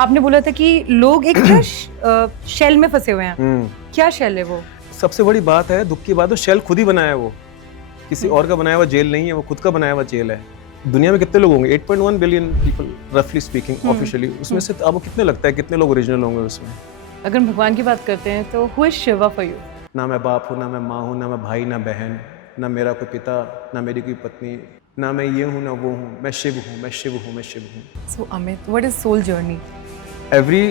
आपने बोला था कि लोग एक शेल में फंसे हुए हैं। क्या शेल है वो? सबसे बड़ी बात है, दुख की बात है, शेल खुद ही बनाया है वो, किसी और का बनाया हुआ जेल नहीं है, वो खुद का बनाया हुआ जेल है। दुनिया में कितने लोग होंगे? 8.1 बिलियन पीपल रफली स्पीकिंग ऑफिशियली। उसमें से आपको कितने लगता है कितने लोग ओरिजिनल होंगे उसमें? अगर हम भगवान की बात करते हैं तो who is Shiva for you? ना मैं बाप हूँ, ना मैं माँ हूँ, ना मैं भाई, ना बहन, ना मेरा कोई पिता, ना मेरी कोई पत्नी, ना मैं ये हूँ ना वो हूँ। मैं शिव हूँ, मैं शिव हूँ, मैं शिव हूँ। So Amit, what is soul journey? Every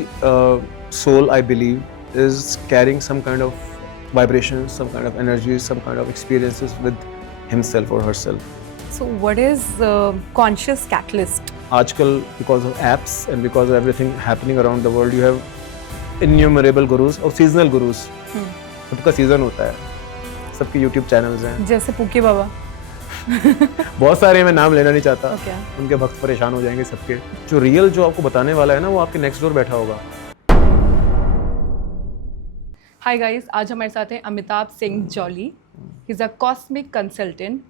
soul, I believe, is carrying some kind of vibration, some kind of energy, some kind of experiences with himself or herself. So what is conscious catalyst? आजकल because of apps and because of everything happening around the world, you have innumerable gurus और seasonal gurus. सबका season होता है, सबके YouTube channels हैं, जैसे पुके बाबा। बहुत सारे, मैं नाम लेना नहीं चाहता। Okay. उनके भक्त परेशान हो जाएंगे सबके। जो रियल जो आपको बताने वाला है ना, वो आपके नेक्स्ट डोर बैठा होगा। हाय गाइस, आज हमारे साथ हैं Amitabh Singh jolly. He is a cosmic consultant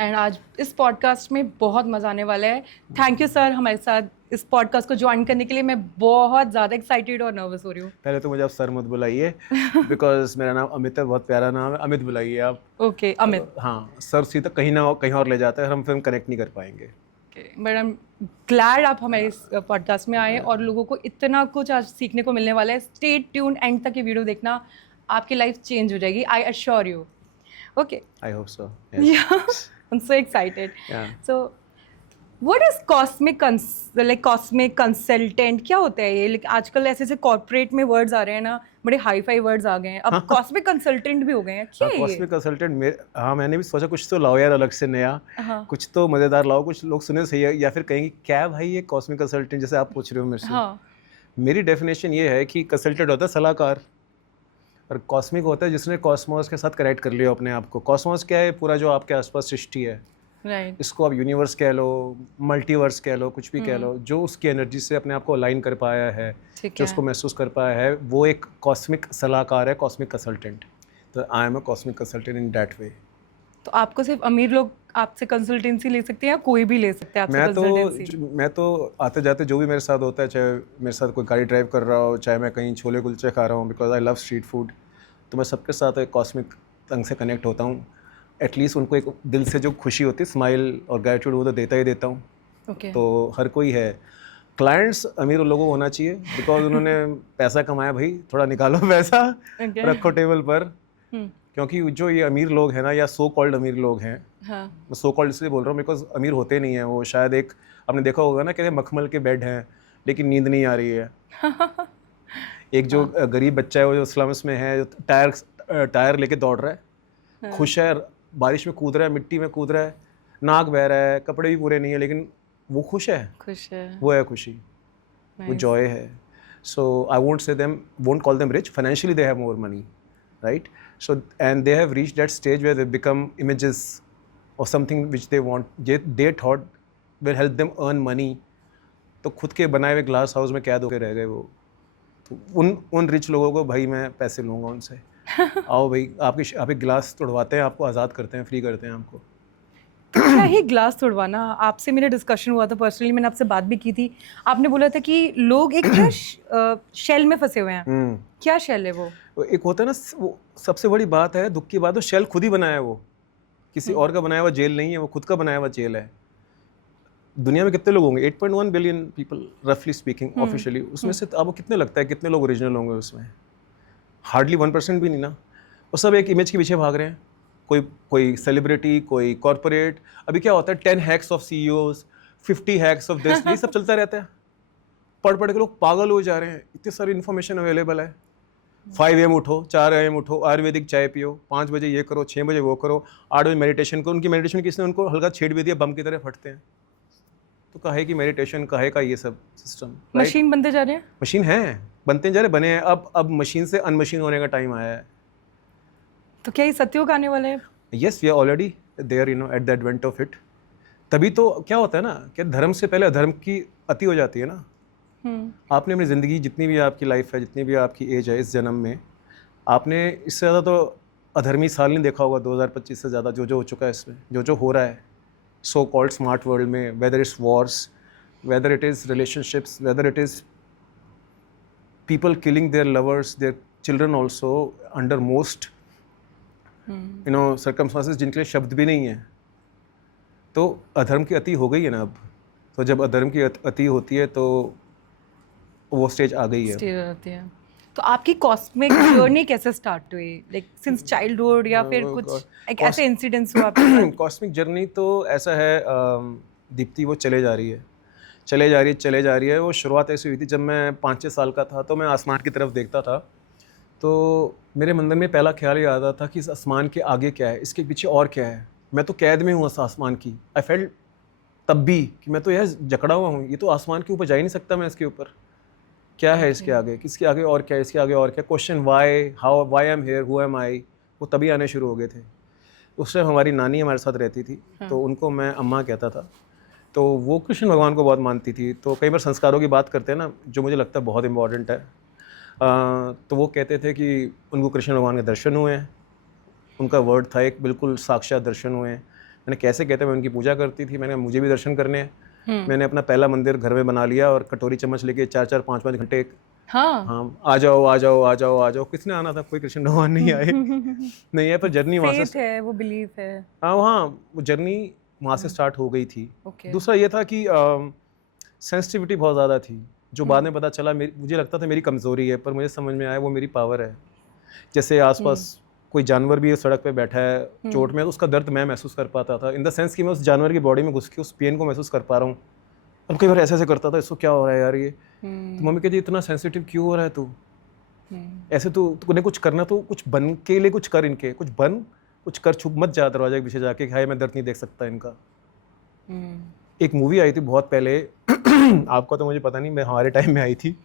and आज इस पॉडकास्ट में बहुत मज़ा आने वाला है। थैंक यू सर हमारे साथ इस पॉडकास्ट को ज्वाइन करने के लिए। मैं बहुत ज़्यादा एक्साइटेड और नर्वस हो रही हूँ। पहले तो मुझे आप सर मत बुलाइए बिकॉज मेरा नाम अमित है, बहुत प्यारा नाम है। अमित बुलाइए आप। ओके अमित। हाँ, सर सीधा कहीं ना कहीं और ले जाता है, हम फिल्म कनेक्ट नहीं कर पाएंगे। बट आई एम ग्लैड आप हमारे इस पॉडकास्ट में आए और लोगों को इतना कुछ आज सीखने को मिलने वाला है। स्टे ट्यून, एंड तक ये वीडियो देखना, आपकी लाइफ चेंज हो जाएगी, I assure you. Okay, I hope so. I'm so excited. Yeah. So, what is cosmic consultant? क्या होता है ये? आजकल ऐसे ऐसे कॉर्पोरेट में वर्ड्स आ रहे हैं ना, बड़े हाई फाई वर्ड्स आ गए हैं, अब कॉस्मिक कंसल्टेंट भी हो गए हैं। क्या है ये? कॉस्मिक कंसल्टेंट हाँ, मैंने भी सोचा कुछ तो लाओ यार अलग से नया। हाँ। कुछ तो मजेदार लाओ, कुछ लोग सुने सही है, या फिर कहेंगे क्या भाई ये कॉस्मिक कंसल्टेंट, जैसे आप पूछ रहे हो मेरे से। हाँ। मेरी डेफिनेशन ये है कि कंसल्टेंट होता है सलाहकार, और कॉस्मिक होता है जिसने कॉस्मोस के साथ कनेक्ट कर लिया अपने आप को। कॉस्मोस क्या है? पूरा जो आपके आसपास सृष्टि है, राइट। इसको आप यूनिवर्स कह लो, मल्टीवर्स कह लो, कुछ भी कह लो, जो उसकी एनर्जी से अपने आप को अलाइन कर पाया है, जो उसको महसूस कर पाया है, वो एक कॉस्मिक सलाहकार है, कॉस्मिक कंसल्टेंट। तो I am a cosmic consultant in that way. तो आपको सिर्फ अमीर लोग आपसे कंसल्टेंसी ले सकते हैं या कोई भी ले सकते हैं आपसे कंसल्टेंसी? मैं तो आते जाते जो भी मेरे साथ होता है, चाहे मेरे साथ कोई गाड़ी ड्राइव कर रहा हो, चाहे मैं कहीं छोले कुलचे खा रहा हूँ, because I love street food, तो मैं सबके साथ एक कॉस्मिक ढंग से कनेक्ट होता हूँ। एटलीस्ट उनको एक दिल से जो खुशी होती है, स्माइल और ग्रेटिट्यूड, वो तो देता ही देता हूँ। Okay. तो हर कोई है। क्लाइंट्स अमीर लोगों को होना चाहिए, बिकॉज उन्होंने पैसा कमाया, भाई थोड़ा निकालो पैसा, रखो टेबल पर। क्योंकि जो ये अमीर लोग हैं ना, या सो कॉल्ड अमीर लोग हैं, मैं सो कॉल्ड इसलिए बोल रहा हूँ बिकॉज अमीर होते नहीं हैं वो। शायद एक आपने देखा होगा ना, कहते मखमल के बेड हैं लेकिन नींद नहीं आ रही है। एक जो गरीब बच्चा है, वो जो स्लम्स में है, जो टायर लेके दौड़ रहा है, खुश है, बारिश में कूद रहा है, मिट्टी में कूद रहा है, नाक बह रहा है, कपड़े भी पूरे नहीं है, लेकिन वो खुश है, वो है खुशी, वो जॉय है। So I won't call them rich, financially they have more money, right? So and they have reached that stage where they become images of something which they want, they thought will help them earn money. तो खुद के बनाए हुए glass house में कैद होकर रह गए वो। तो उन रिच लोगों को भाई मैं पैसे लूँगा उनसे। आओ भाई, आपके गिलास तोड़वाते हैं, आपको आज़ाद करते हैं, फ्री करते हैं आपको। क्या ही ग्लास तोड़वाना। आपसे मेरा डिस्कशन हुआ था पर्सनली, मैंने आपसे बात भी की थी। आपने बोला था कि लोग एक शेल में फंसे हुए हैं। क्या शेल है वो? एक होता है ना, वो सबसे बड़ी बात है, दुख की बात है, शेल खुद ही बनाया है वो, किसी और का बनाया हुआ जेल नहीं है, वो खुद का बनाया हुआ जेल है। दुनिया में कितने लोग होंगे? 8.1 बिलियन पीपल रफली स्पीकिंग ऑफिशियली। उसमें से आपको कितने लगता है कितने लोग ओरिजिनल होंगे उसमें? हार्डली 1% भी नहीं ना। वो सब एक इमेज के पीछे भाग रहे हैं। कोई सेलिब्रिटी, कोई कॉर्पोरेट। अभी क्या होता है, 10 hacks of CEOs, 50 hacks of this, ये सब चलता रहता है। पढ़ के लोग पागल हो जा रहे हैं, इतनी सारी इन्फॉर्मेशन अवेलेबल है। 5 AM उठो, 4 AM उठो, आयुर्वेदिक चाय पियो, 5 बजे ये करो, 6 बजे वो करो, 8 बजे मेडिटेशन करो। उनकी मेडिटेशन किसने उनको हल्का छेड़ भी दिया, बम की तरह फटते हैं। तो काहे की मेडिटेशन, काहे का ये सब सिस्टम? मशीन बनते जा रहे हैं। मशीन है, बनते जा रहे, बने हैं। अब मशीन से अनमशीन होने का टाइम आया है। तो क्या ये सत्युग आने वाला है? Yes, we are already there, at the advent of it. तभी तो क्या होता है ना, कि धर्म से पहले अधर्म की अति हो जाती है ना। आपने अपनी ज़िंदगी, जितनी भी आपकी लाइफ है, जितनी भी आपकी एज है इस जन्म में, आपने इससे ज़्यादा तो अधर्मी साल नहीं देखा होगा। 2025 से ज़्यादा जो हो चुका है इसमें, जो हो रहा है सो कॉल्ड स्मार्ट वर्ल्ड में, whether it's Wars, whether it is relationships, whether it is people killing their lovers, their children also under most circumstances जिनके लिए शब्द भी नहीं है। तो अधर्म की अति हो गई है ना अब। तो जब अधर्म की अति होती है तो वो स्टेज आ गई है। स्टेज आती है। तो आपकी कॉस्मिक जर्नी कैसे स्टार्ट हुई, लाइक सिंस चाइल्डहुड या फिर कुछ एक ऐसे इंसिडेंट्स हुआ आपके साथ? कॉस्मिक जर्नी तो ऐसा है दीप्ति, वो चले जा रही है। वो शुरुआत ऐसी हुई थी जब मैं 5-6 साल का था, तो मैं आसमान की तरफ देखता था। तो मेरे मन में पहला ख्याल ये आता था कि इस आसमान के आगे क्या है, इसके पीछे और क्या है। मैं तो कैद में हूँ उस आसमान की। आई फेल्ट तब भी कि मैं तो यह जकड़ा हुआ हूँ, ये तो आसमान के ऊपर जा ही नहीं सकता मैं। इसके ऊपर क्या है, इसके आगे, किसके आगे और क्या है, इसके आगे और क्या। Question why, how, why I am here, who am I, वो तभी आने शुरू हो गए थे। उस टाइम हमारी नानी हमारे साथ रहती थी, तो उनको मैं अम्मा कहता था। तो वो कृष्ण भगवान को बहुत मानती थी। तो कई बार संस्कारों की बात करते हैं ना, जो मुझे लगता है बहुत इंपॉर्टेंट है। तो वो कहते थे कि उनको कृष्ण भगवान के दर्शन हुए हैं। उनका वर्ड था एक, बिल्कुल साक्षात दर्शन हुए हैं। मैंने कैसे कहते हैं, मैं उनकी पूजा करती थी। मैंने मुझे भी दर्शन करने हैं। मैंने अपना पहला मंदिर घर में बना लिया और कटोरी चम्मच लेके 4-4 5-5 घंटे हाँ आ जाओ। किसने आना था, कोई कृष्ण भगवान नहीं आए। नहीं है, पर जर्नी वहाँ से है, वो बिलीफ है। हाँ, वो जर्नी वहाँ से स्टार्ट हो गई थी। दूसरा ये था कि सेंसिटिविटी बहुत ज़्यादा थी, जो बाद में पता चला मुझे लगता था मेरी कमज़ोरी है, पर मुझे समझ में आया वो मेरी पावर है। जैसे आसपास कोई जानवर भी सड़क पे बैठा है चोट में, तो उसका दर्द मैं महसूस कर पाता था, इन द सेंस कि मैं उस जानवर की बॉडी में घुस के उस पेन को महसूस कर पा रहा हूँ। और कई बार ऐसे करता था, इसको क्या हो रहा है यार ये। तो मम्मी कहती इतना सेंसिटिव क्यों हो रहा है तू, ऐसे तूने कुछ करना तो कुछ बन के लिए कुछ कर, इनके कुछ बन, कुछ कर, छुप मत जा दरवाजे के पीछे जाके, हाय मैं दर्द नहीं देख सकता इनका। एक मूवी आई थी बहुत पहले आपको तो मुझे पता नहीं, मैं हमारे टाइम में आई थी।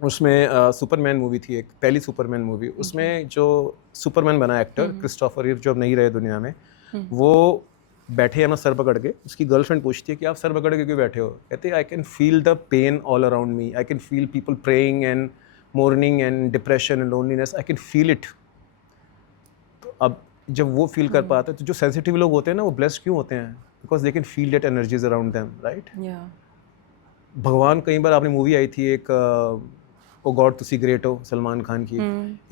उसमें सुपरमैन मूवी थी, एक पहली सुपरमैन मूवी। उसमें जो सुपरमैन बना एक्टर क्रिस्टोफर रीव, जो अब नहीं रहे दुनिया में, वो बैठे हैं ना सर पकड़ के। उसकी गर्लफ्रेंड पूछती है कि आप सर पकड़ के क्यों बैठे हो। कहते हैं I can feel the pain all around me, I can feel people praying and morning and depression and loneliness, I can feel it. तो अब जब वो फील कर पाते हैं, तो जो सेंसिटिव लोग होते हैं ना, वो ब्लेस्ड क्यों होते हैं, because they can feel that energies around them, right. भगवान, कई बार आपने मूवी आई थी एक ओ गॉड तुसी ग्रेट हो, सलमान खान की।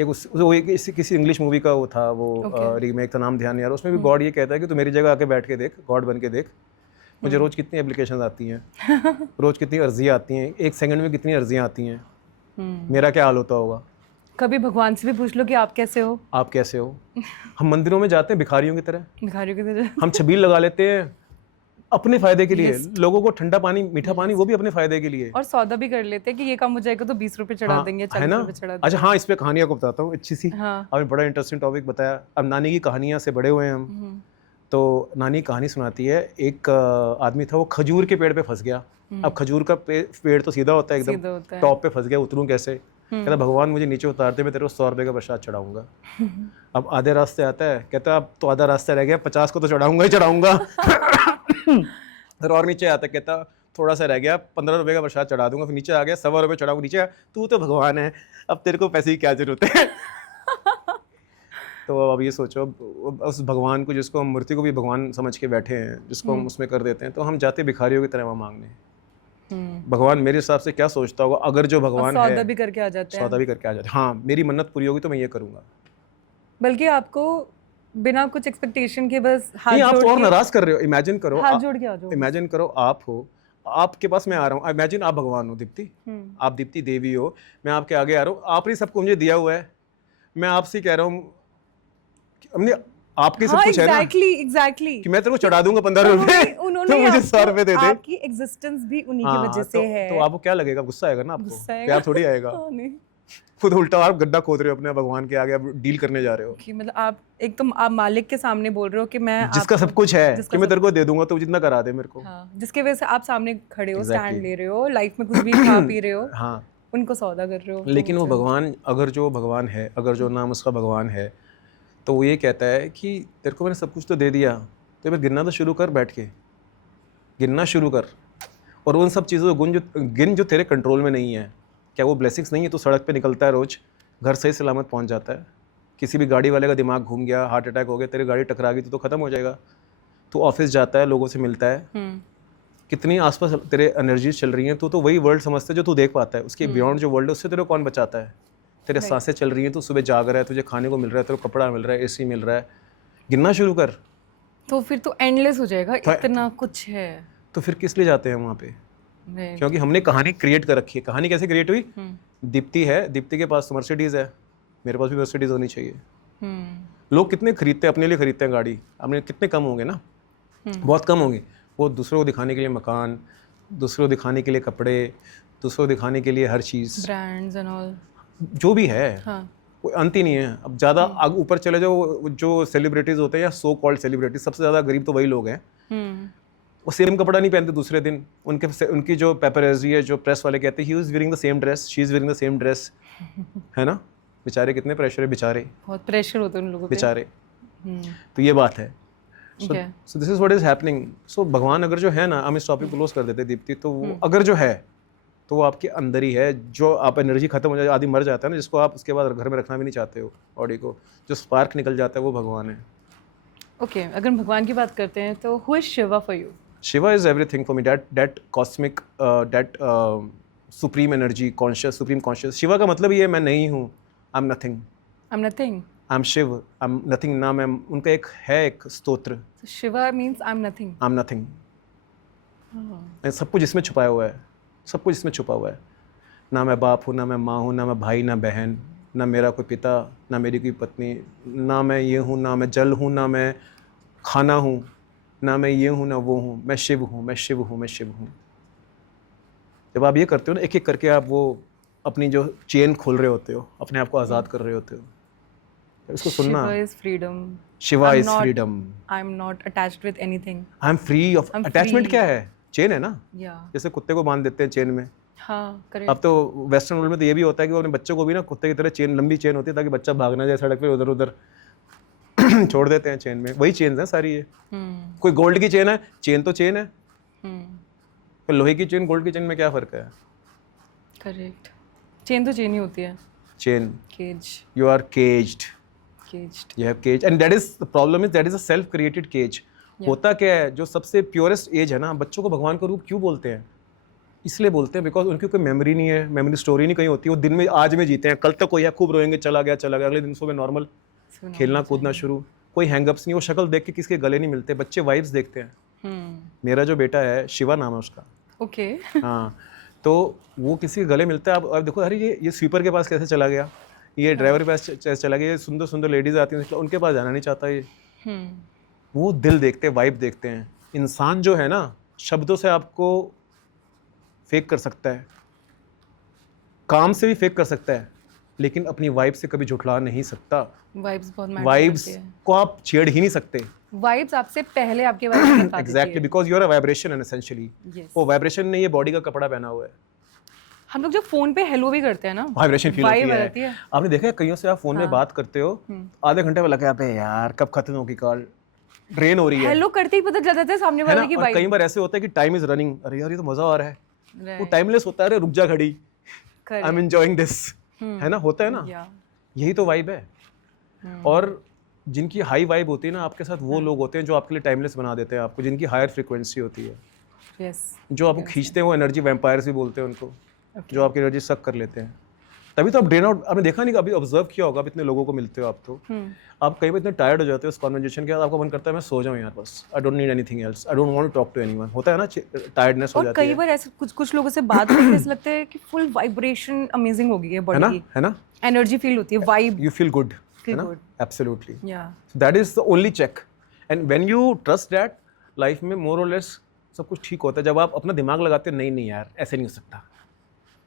एक किसी इंग्लिश मूवी का वो था, वो रीमेक था, नाम ध्यान नहीं आ रहा। उसमें भी गॉड ये कहता है कि तू मेरी जगह आके बैठ के देख, गॉड बन के देख। मुझे रोज़ कितनी एप्लीकेशन आती हैं रोज़ कितनी अर्जियाँ आती हैं, एक सेकंड में कितनी अर्जियाँ आती हैं। मेरा क्या हाल होता होगा। कभी भगवान से भी पूछ लो कि आप कैसे हो, आप कैसे हो। हम मंदिरों में जाते हैं भिखारियों की तरह, हम छबील लगा लेते हैं अपने फायदे के लिए। लोगों को ठंडा पानी, मीठा पानी, वो भी अपने फायदे के लिए। और सौदा भी कर लेते हैं कि ये काम हो जाएगा तो 20 रुपए चढ़ा देंगे, 40 रुपए चढ़ा देंगे। अच्छा हाँ, इस पे कहानी आपको बताता हूँ अच्छी सी। आपने बड़ा इंटरेस्टिंग टॉपिक बताया। अब नानी की कहानियाँ से बड़े हुए हैं हम, तो नानी कहानी सुनाती है। एक आदमी था, वो खजूर के पेड़ पे फंस गया। अब खजूर का पेड़ तो सीधा होता है एकदम, टॉप पे फंस गया, उतरूँ कैसे। कहता भगवान मुझे नीचे उतारते, मैं तेरे को 100 रुपये का प्रसाद चढ़ाऊंगा। अब आधे रास्ते आता है, कहता अब तो आधा रास्ता रह गया, 50 को तो चढ़ाऊंगा ही चढ़ाऊंगा। फिर और नीचे आता, कहता थोड़ा सा रह गया, 15 रुपये का प्रसाद चढ़ा दूंगा। फिर नीचे आ गया, 1.25 रुपये चढ़ाऊंगा। नीचे तू तो भगवान है, अब तेरे को पैसे की क्या जरूरत है। तो अब ये सोचो, उस भगवान को, जिसको हम मूर्ति को भी भगवान समझ के बैठे हैं, जिसको हम उसमें कर देते हैं, तो हम जाते भिखारियों की तरह वहाँ मांगने। भगवान मेरे हिसाब से क्या सोचता होगा, अगर जो भगवान है सौदा भी करके आ जाते हैं। हाँ, मेरी मन्नत पूरी होगी तो मैं ये करूँगा। बल्कि आपको बिना कुछ एक्सपेक्टेशन के बस हाथ आप जोड़ तो और के, नाराज कर रहे हो। इमेजिन करो, हाथ जोड़ के आ जाओ। इमेजिन करो आप हो, आपके पास मैं आ रहा हूँ। इमेजिन आप भगवान हो दीप्ति, आप दीप्ति देवी हो, मैं आपके आगे आ रहा हूँ। आपने सबको मुझे दिया हुआ है, मैं आपसे कह रहा हूँ, हमने आपके सब कुछ है ना। एग्जैक्टली कि मैं तेरे को चढ़ा दूंगा 15 रुपए, तो मुझे 100 रुपए दे दे। आपकी एग्जिस्टेंस भी उन्हीं की वजह से है। तो आपको क्या लगेगा, गुस्सा आएगा ना आपको, प्यार थोड़ी आएगा। खुद उल्टा आप गड्ढा खोद रहे हो अपने भगवान के आगे, आप डील करने जा रहे हो कि मतलब आप एक तो आप मालिक के सामने बोल रहे हो कि मैं जिसका सब कुछ है कि मैं तेरे को दे दूंगा, तो जितना करा दे मेरे को। जिसके वजह से आप सामने खड़े हो, स्टैंड ले रहे हो, लाइफ में कुछ भी खा पी रहे हो, उनको सौदा कर रहे हो। लेकिन वो भगवान, अगर जो भगवान है, अगर जो नाम उसका भगवान है, तो वो ये कहता है कि तेरे को मैंने सब कुछ तो दे दिया, तो फिर गिनना तो शुरू कर, बैठ के गिनना शुरू कर। और उन सब चीज़ों को गिन जो तेरे कंट्रोल में नहीं है। क्या वो ब्लेसिंग्स नहीं है? तो सड़क पे निकलता है रोज़, घर सही सलामत पहुंच जाता है। किसी भी गाड़ी वाले का दिमाग घूम गया, हार्ट अटैक हो गया, तेरी गाड़ी टकरा गई तो ख़त्म हो जाएगा। तो ऑफिस जाता है, लोगों से मिलता है, कितनी आसपास तेरे एनर्जीज चल रही हैं, तो वही वर्ल्ड समझता है जो तू देख पाता है। उसके बियॉन्ड जो वर्ल्ड है उससे तेरे को कौन बचाता है? तेरे सांसें चल रही हैं, तू सुबह जाग रहा है, तुझे खाने को मिल रहा है, तेरे को कपड़ा मिल रहा है, एसी मिल रहा है, गिनना शुरू कर। तो फिर तो एंडलेस हो जाएगा, इतना कुछ है। तो फिर किस लिए जाते हैं वहाँ पे? क्योंकि हमने कहानी क्रिएट कर रखी है। कहानी कैसे क्रिएट हुई? दीप्ति है, दीप्ति के पास मर्सिडीज है, मेरे पास भी मर्सिडीज होनी चाहिए। लोग कितने खरीदते हैं, अपने लिए खरीदते हैं गाड़ी, अपने कितने कम होंगे ना, बहुत कम होंगे। वो दूसरों को दिखाने के लिए मकान, दूसरों को दिखाने के लिए कपड़े, दूसरों को दिखाने के लिए हर चीज़, ब्रांड्स एंड ऑल, जो भी है। हाँ। कोई अंत ही नहीं है। अब ज़्यादा आगे ऊपर चले जाओ, जो सेलिब्रिटीज़ होते हैं या सो कॉल्ड सेलिब्रिटीज, सबसे ज़्यादा गरीब तो वही लोग हैं। वो सेम कपड़ा नहीं पहनते दूसरे दिन। उनकी जो पेपरजी है, जो प्रेस वाले कहते हैं he is wearing the same dress, she is wearing the same dress, है ना। बेचारे कितने प्रेशर है, बेचारे, बहुत प्रेशर होता है उन लोगों पे, बेचारे। तो ये बात है। So this is what is happening. So भगवान अगर जो है ना, हम इस टॉपिक को क्लोज कर देते हैं दीप्ति, तो वो अगर जो है तो वो आपके अंदर ही है। जो आप एनर्जी खत्म हो जाए, आदमी मर जाता है ना, जिसको आप उसके बाद घर में रखना भी नहीं चाहते हो बॉडी को, जो स्पार्क निकल जाता है वो भगवान है। ओके, अगर भगवान की बात करते हैं तो who is Shiva for you? Shiva is everything for me. That cosmic, that supreme energy, conscious, supreme conscious. Shiva का मतलब ये है, मैं नहीं हूँ, I'm nothing. I'm nothing. I'm Shiv. I'm nothing. नाम है उनका, एक स्तोत्र। So Shiva means I'm nothing. I'm nothing. सब कुछ इसमें छुपाया हुआ है, सब कुछ इसमें छुपा हुआ है। ना मैं बाप हूँ, ना मैं माँ हूँ, ना मैं भाई, ना बहन, ना मेरा कोई पिता, ना मेरी कोई पत्नी, ना मैं ये हूँ, ना मैं जल हूँ, ना मैं खाना हूँ, ना मैं ये हूँ, ना वो हूँ। मैं शिव हूँ, मैं शिव हूँ, मैं शिव हूँ। जब आप ये करते हो ना, एक एक करके आप वो अपनी जो चेन खोल रहे होते हो, अपने आप को आज़ाद कर रहे होते हो। इसको सुनना। Shiva is freedom. Shiva is freedom. I'm not attached with anything. I am free of attachment. क्या है? चेन है ना। Yeah. जैसे कुत्ते को बांध देते हैं चेन में। हाँ, करेक्ट। अब तो वेस्टर्न वर्ल्ड में तो ये भी होता है कि वो अपने बच्चों को भी ना कुत्ते की तरह चेन, लंबी चेन होती है, ताकि बच्चा भागना जाए सड़क पे उधर उधर छोड़ देते हैं चेन में। वही चेन है सारी ये। कोई गोल्ड की चेन है, चेन तो चेन है। पर लोहे की चेन, गोल्ड की चेन में क्या फर्क है? करेक्ट, चेन तो चेन ही होती है। Chain, cage, you are caged, caged. you have cage, and that is the problem, is that is a self created cage. होता क्या है, जो सबसे प्योरेस्ट एज है ना, बच्चों को भगवान का रूप क्यों बोलते हैं? इसलिए बोलते हैं बिकॉज उनकी कोई मेमोरी नहीं है, मेमोरी स्टोरी नहीं कहीं होती। वो दिन में आज में जीते हैं, कल तक कोई है खूब रोएंगे, चला गया, अगले दिन सुबह नॉर्मल खेलना कूदना शुरू, कोई हैंगअप्स नहीं। वो शक्ल देख के किसके गले नहीं मिलते, बच्चे वाइब्स देखते हैं। मेरा जो बेटा है, शिवा नाम है उसका। ओके। हाँ, तो वो किसी के गले मिलता है। अब देखो, अरे ये स्वीपर के पास कैसे चला गया, ये ड्राइवर के पास चला गया, ये सुंदर सुंदर लेडीज आती हैं, उनके पास जाना नहीं चाहता ये। वो दिल देखते हैं, वाइब देखते हैं। इंसान जो है ना, शब्दों से आपको फेक कर सकता है, काम से भी फेक कर सकता है, लेकिन अपनी वाइब से कभी झुठला नहीं सकता। वाइब्स बहुत मैटर वाइब्स करती है। को आप छेड़ ही नहीं सकते। वाइब्स आपसे पहले आपके बारे में बता देती exactly, because you are a vibration and essentially. Yes. वो वाइब्रेशन नहीं, ये बॉडी का कपड़ा पहना हुआ है। हम लोग जब फोन पे हेलो भी करते हैं ना, वाइब्रेशन फील vibe होती है। आपने देखा है कईयों से आप फोन में बात करते हो, आधे घंटे में लगा पे यार कब खत्म होगी कॉल, ड्रेन हो रही है। हेलो करते ही पता चल जाता है सामने है वाले ना? की और वाइब। कई बार ऐसे होता है कि टाइम इज रनिंग, अरे यार ये तो मजा आ रहा है, वो टाइमलेस होता है, अरे रुक जा घड़ी, आई एम एंजॉयिंग दिस, है ना, होता है ना। यही तो वाइब है। और जिनकी हाई वाइब होती है ना आपके साथ, वो लोग होते हैं जो आपके लिए टाइमलेस बना देते हैं आपको, जिनकी हायर फ्रीक्वेंसी होती है। Yes. जो आपको खींचते हैं, वो एनर्जी वैम्पायर्स भी बोलते हैं उनको, जो आपकी एनर्जी सक कर लेते हैं। तभी तो आप ड्रेन आउट, आपने देखा नहीं, अभी ऑब्जर्व किया होगा, आप इतने लोगों को मिलते हो, आप तो आप कई बार इतने टायर्ड हो जाते हो उस कॉन्वर्जेशन के बाद, आपका मन करता है मैं सो जाऊं यार, बस I don't need anything else, I don't want to talk to anyone. होता है ना, टायर्डनेस हो और जाती है। कई बार ऐसे कुछ लोगों से बात करके ऐसा लगता है कि फुल वाइब्रेशन अमेजिंग हो गई है बॉडी की, है ना, एनर्जी फील होती है, वाइब। यू फील गुड, है ना, absolutely. That is the only check, and when you trust that, life में मोर और लेस सब कुछ ठीक होता है। जब आप अपना दिमाग लगाते हो, नहीं यार ऐसे नहीं हो सकता,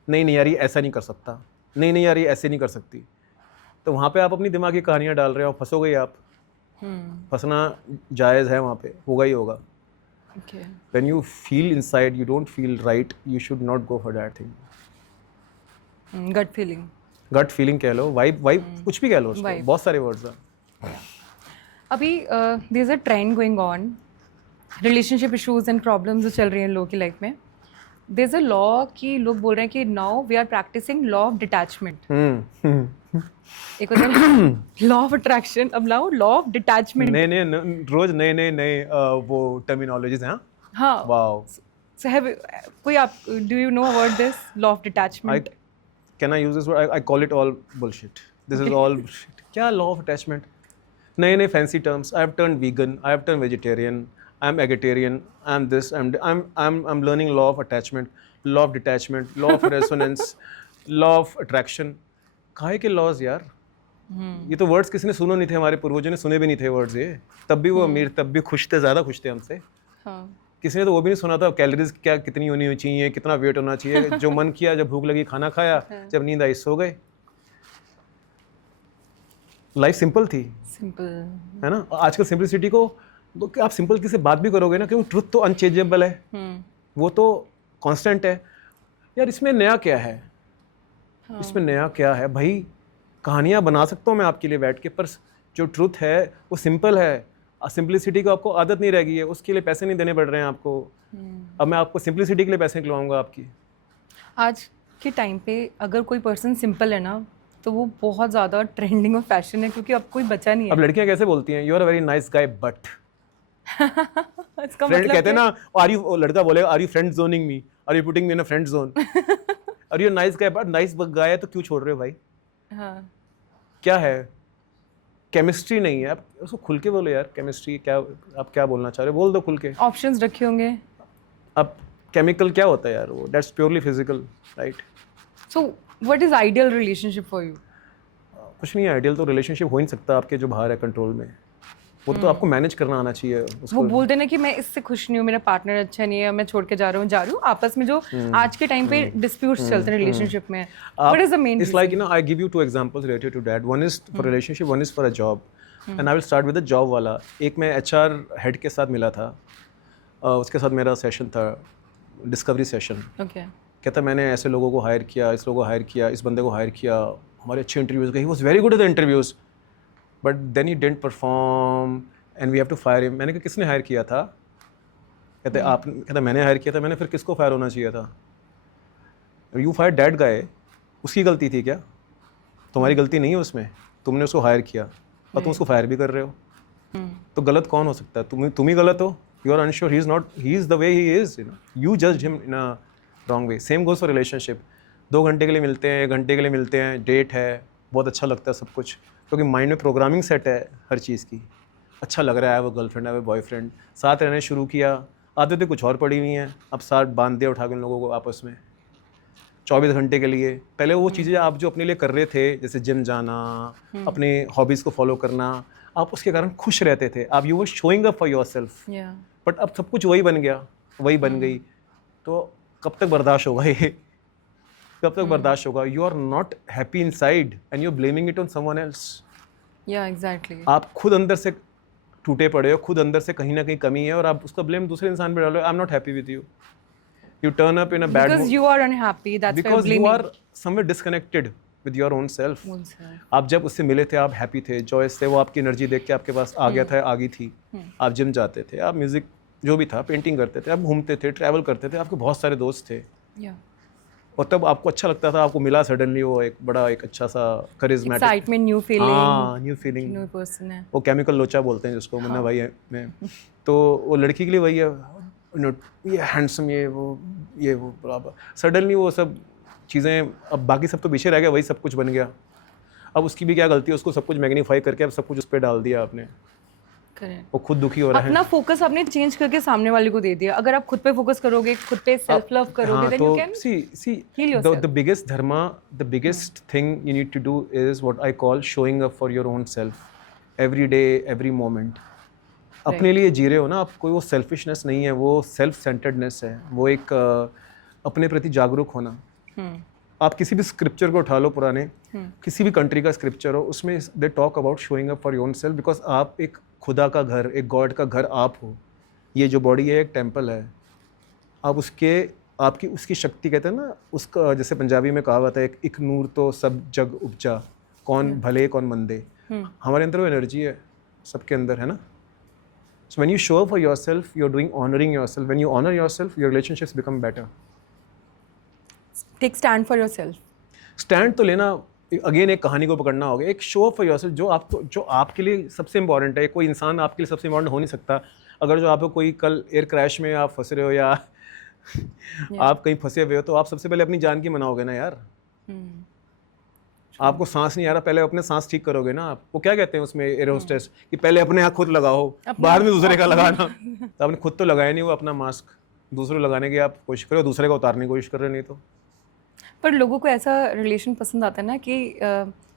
नहीं यार ये ऐसा नहीं कर सकता, नहीं यार ये ऐसे नहीं कर सकती, तो वहाँ पे आप अपनी दिमाग की कहानियाँ डाल रहे हो, फंसोगे आप। फंसना जायज़ है, वहाँ पे होगा ही होगा। When you feel inside you don't feel right, you should not go for that thing. gut feeling कह लो, vibe कुछ भी कह लो उसको, बहुत सारे वर्ड्स हैं। अभी there is a trend going on, relationship issues and problems जो चल रही हैं लोगों की लाइफ में। देयर इज अ लॉ कि लोग बोल रहे हैं कि now we are practising law of detachment. एक होता है लॉ ऑफ अट्रैक्शन, अब लाओ लॉ ऑफ डिटैचमेंट। नए रोज नए वो टर्मिनोलॉजीज हैं। हाँ, wow, So do you know about this law of detachment? Can I use this word? I call it all bullshit. This is all bullshit. क्या law of attachment? नए fancy terms. I have turned vegan. I have turned vegetarian. I'm egalitarian. I'm this. I'm learning law of attachment, law of detachment, law of resonance, law of attraction. काहे के laws यार? ये तो words किसी ने सुनो नहीं थे, हमारे पूर्वजों ने सुने भी नहीं थे वर्ड्स ये. तब भी वो अमीर, तब भी खुश थे, ज़्यादा खुश थे हमसे. हाँ. किसी ने तो वो भी नहीं सुना था कैलोरीज क्या कितनी होनी चाहिए, कितना वेट होना चाहिए. जो मन किया, जब भूख लगी खाना खाया, जब नींद आई सो गए. लाइफ सिंपल थी, सिंपल है ना. आजकल सिंपलिसिटी को तो आप सिंपल किसी से बात भी करोगे ना, क्योंकि ट्रुथ तो अनचेंजेबल है, वो तो कांस्टेंट है. यार इसमें नया क्या है? इसमें नया क्या है भाई? कहानियाँ बना सकता हूँ मैं आपके लिए बैठ के, पर जो ट्रुथ है वो सिंपल है. सिंपलिसिटी को आपको आदत नहीं रह गई है, उसके लिए पैसे नहीं देने पड़ रहे हैं आपको. अब मैं आपको सिंपलिसिटी के लिए पैसे निकलवाऊंगा आपकी. आज के टाइम पे अगर कोई पर्सन सिंपल है ना, तो वो बहुत ज़्यादा ट्रेंडिंग और फैशन है, क्योंकि अब कोई बचा नहीं है. अब लड़कियां कैसे बोलती हैं, you are a very nice guy but. इसका फ्रेंड मतलब कहते हैं ना, आर यू, लड़का बोलेगा are you friend zoning me, are you putting me in a friend zone. Are you nice guy but, nice guy है तो क्यों छोड़ रहे हो भाई? हाँ. क्या है? केमिस्ट्री नहीं है. आप उसको खुल के बोलो यार, केमिस्ट्री क्या, आप क्या बोलना चाह रहे हो बोल दो खुल के. ऑप्शंस रखे होंगे. अब केमिकल क्या होता है यार, वो that's purely physical, right. So what is ideal relationship for you? कुछ नहीं है आइडियल, तो रिलेशनशिप हो ही नहीं सकता आपके जो बाहर है कंट्रोल में. वो तो आपको मैनेज करना आना चाहिए उसको. वो बोलते ना कि मैं इससे खुश नहीं हूँ, मेरा पार्टनर अच्छा नहीं है, मैं छोड़ के जा रहा हूँ. आपस में जो आज के टाइम पे डिस्प्यूट्स चलते हैं रिलेशनशिप में, what is the main? It's like, you know, I give you two examples related to that. One is for relationship, one is for a job. And I will start with the job वाला. एक मैं HR head के साथ मिला था, उसके साथ मेरा सेशन था, डिस्कवरी सेशन. ओके. कहता मैंने ऐसे लोगों को हायर किया, इस लोगों को हायर किया, इस बंदे को हायर किया, हमारे अच्छे इंटरव्यूज गए, he was very good at the interviews, but then he didn't perform and we have to fire him. मैंने कहा किसने हायर किया था? कहते आप. कहता मैंने हायर किया था. मैंने फिर किसको फायर होना चाहिए था? You fire that guy. उसकी गलती थी क्या? तुम्हारी गलती नहीं है उसमें, तुमने उसको हायर किया और तुम उसको फायर भी कर रहे हो. तो गलत कौन हो सकता है? तुम ही गलत हो. You are unsure, he is not, he is the way he is, you judged him in a wrong way. Same goes for relationship. 2 घंटे के लिए मिलते हैं, 1 घंटे के लिए मिलते हैं, डेट है, बहुत अच्छा लगता है सब कुछ, क्योंकि माइंड में प्रोग्रामिंग सेट है हर चीज़ की. अच्छा लग रहा है, वो गर्लफ्रेंड है, वो बॉयफ्रेंड, साथ रहने शुरू किया, आदतें कुछ और पड़ी हुई हैं, अब साथ बांध दिया उठा के उन लोगों को आपस में 24 घंटे के लिए. पहले वो चीज़ें आप जो अपने लिए कर रहे थे, जैसे जिम जाना, अपने हॉबीज़ को फॉलो करना, आप उसके कारण खुश रहते थे, आप you were showing up for your self. But अब सब कुछ वही बन गया, वही बन गई. तो कब तक बर्दाश्त होगा ये? कब तक बर्दाश्त होगा? You are not happy inside and you are blaming it on someone else. Yeah exactly. आप खुद अंदर से टूटे पड़े हो, खुद अंदर से कहीं ना कहीं कमी है, और आप उसका ब्लेम दूसरे इंसान पे डालो. I am not happy with you. You turn up in a bad mood because you are unhappy, that's why because you're you blaming. are somewhere disconnected with your own self. oneself. आप जब उससे मिले थे, आप happy थे, Joyce थे, वो आपकी एनर्जी देख के आपके पास आ गया था, आ गई थी. आप जिम जाते थे, आप म्यूजिक जो भी था, पेंटिंग करते थे, आप घूमते थे, ट्रैवल करते थे, आपके बहुत सारे दोस्त थे. Yeah. और तब आपको अच्छा लगता था, आपको मिला सडनली वो एक बड़ा, एक अच्छा सा करिज्मेटिक, Excitement, new feeling. हाँ, न्यू फीलिंग. New person है. वो केमिकल लोचा बोलते हैं जिसको, मुन्ना भाई है में. तो वो लड़की के लिए वही है, ये हैंडसम, ये वो बराबर. सडनली वो सब चीज़ें, अब बाकी सब तो पीछे रह गया, वही सब कुछ बन गया. अब उसकी भी क्या गलती है, उसको सब कुछ मैग्नीफाई करके अब सब कुछ उस पर डाल दिया आपने. Correct. वो खुद दुखी हो रहा है. अपना फोकस आपने चेंज करके सामने वाले को दे दिया. अगर आप खुद पे फोकस करोगे, खुद पे सेल्फ लव करोगे, then you can heal yourself. The biggest dharma, the biggest thing you need to do is what I call showing up for your own self. Every day, every moment. अपने लिए जी रहे हो ना आप, कोई वो selfishness नहीं है, वो सेल्फ सेंटर्डनेस है, वो एक अपने प्रति जागरूक होना. आप किसी भी स्क्रिप्चर को उठा लो, पुराने किसी भी कंट्री का स्क्रिप्चर हो, उसमें they talk about showing up for your own self, because आप एक खुदा का घर, एक गॉड का घर आप हो. ये जो बॉडी है एक टेम्पल है. आप उसके, आपकी उसकी शक्ति, कहते हैं ना उसका, जैसे पंजाबी में कहावत है, एक नूर तो सब जग उपजा, कौन भले कौन मंदे. हमारे अंदर वो एनर्जी है सबके अंदर, है ना. So when you show up for yourself, you're doing honoring yourself. When you honor yourself, your relationships become better. Take stand for yourself. Stand तो लेना, अगेन एक कहानी को पकड़ना होगा. एक शो अप फॉर योरसेल्फ, जो आपके लिए सबसे इंपॉर्टेंट है. कोई इंसान आपके लिए सबसे इंपॉर्टेंट हो नहीं सकता. अगर जो आपको कोई कल एयर क्रैश में आप फंस रहे हो, या आप कहीं फंसे हुए हो तो आप सबसे पहले अपनी जान की मनाओगे ना यार। आपको सांस नहीं आ रहा, पहले अपने सांस ठीक करोगे ना। आपको क्या कहते हैं उसमें एयर होस्टेस कि पहले अपने यहाँ खुद लगाओ, बाद में दूसरे का लगाना। तो आपने खुद तो लगाया नहीं वो अपना मास्क, दूसरे लगाने की आप कोशिश करो, दूसरे का उतारने की कोशिश कर रहे नहीं तो। पर लोगों को ऐसा रिलेशन पसंद आता है ना कि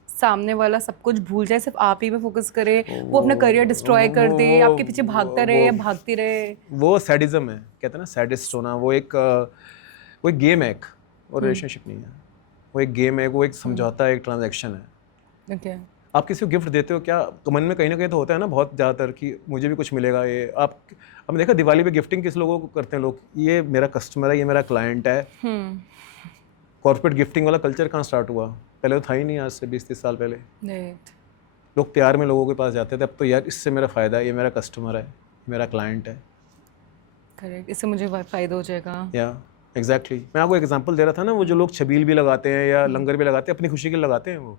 सामने वाला सब कुछ भूल जाए, सिर्फ आप ही पे फोकस करे, वो अपना करियर डिस्ट्रॉय कर दे, आपके पीछे भागता रहे या भागती रहे। वो सैडिज्म है, कहते हैं ना सैडिस्ट होना। वो एक गेम है, एक और रिलेशनशिप नहीं है। वो एक गेम है, वो एक समझौता है, एक ट्रांजैक्शन है। ओके। आप किसी को गिफ्ट देते हो, क्या मन में कहीं ना कहीं तो होता है ना बहुत ज़्यादातर कि मुझे भी कुछ मिलेगा। ये आप हमने देखा दिवाली पे गिफ्टिंग किस लोगों को करते हैं लोग, ये मेरा कस्टमर है, ये मेरा क्लाइंट है। कॉर्पोरेट गिफ्टिंग वाला कल्चर कहाँ स्टार्ट हुआ? पहले तो था ही नहीं, आज से 20-30 साल पहले। लोग प्यार में लोगों के पास जाते थे, अब तो यार इससे मेरा फ़ायदा है, ये मेरा कस्टमर है, मेरा क्लाइंट है। करेक्ट, इससे मुझे फ़ायदा हो जाएगा। या एग्जैक्टली मैं आपको एग्जांपल दे रहा था ना, वो जो लोग छबील भी लगाते हैं या लंगर भी लगाते हैं, अपनी खुशी के लिए लगाते हैं। वो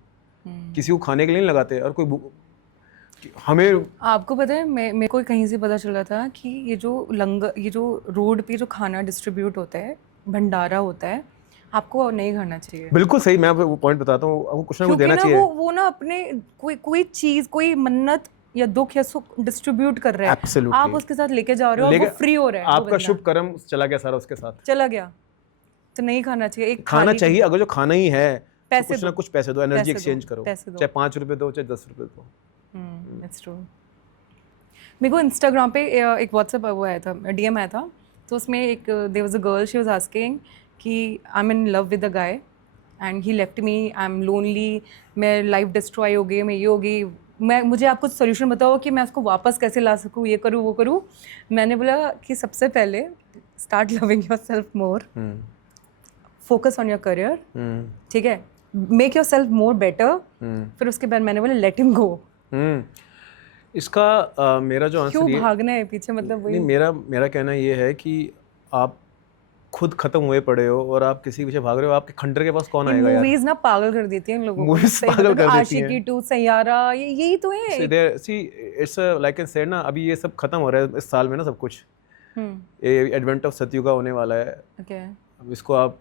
किसी को खाने के लिए नहीं लगाते। और कोई हमें, आपको पता है मेरे को कहीं से पता चला था कि ये जो रोड पे जो खाना डिस्ट्रीब्यूट होता है, भंडारा होता है, आपको नहीं खाना चाहिए। बिल्कुल सही, मैं आपको वो पॉइंट बताता हूँ, आपको कुछ ना कुछ देना चाहिए। वो ना अपने कोई चीज़, कोई मन्नत या दुख या सुख डिस्ट्रीब्यूट कर रहा है। Absolutely. आप उसके साथ लेके जा रहे हो और वो फ्री हो रहा है। आपका शुभ कर्म चला गया सारा उसके साथ, चला गया। तो नहीं खाना चाहिए। एक खाना चाहिए, अगर जो खाना ही है पैसे तो कुछ ना कुछ पैसे दो, एनर्जी एक्सचेंज करो, चाहे 5 रुपए दो चाहे 10 रुपए दो। That's true. मेरे को इंस्टाग्राम पे एक व्हाट्सएप वो आया था, डीएम आया था, तो उसमें एक there was a girl, she was asking कि I am in love with a guy and he left me, I am lonely, मैं लाइफ डिस्ट्रॉय हो गई, मैं ये हो गई, मुझे आप कुछ सोल्यूशन बताओ कि मैं उसको वापस कैसे ला सकूँ, ये करूँ वो करूँ। मैंने बोला कि सबसे पहले start loving yourself more, focus on your career, ठीक है, मेक योरसेल्फ मोर बेटर। फिर उसके बाद मैंने बोला लेट हिम गो। इसका मेरा जो आंसर, क्यों भागना है पीछे, मतलब वही। नहीं, मेरा कहना ये है कि आप खुद खत्म हुए पड़े हो और आप किसी पीछे भाग रहे हो, आपके खंडर के पास कौन आएगा यार? मूवीज ना पागल कर देती हैं इन लोगों को। मूवीज पागल कर देती हैं। आशिकी 2, सैयारा, यही तो है। See it's like I said ना, अभी ये सब खत्म हो रहा है इस साल में ना, सब कुछ एडवेंट ऑफ सतयुग होने वाला है। अब इसको आप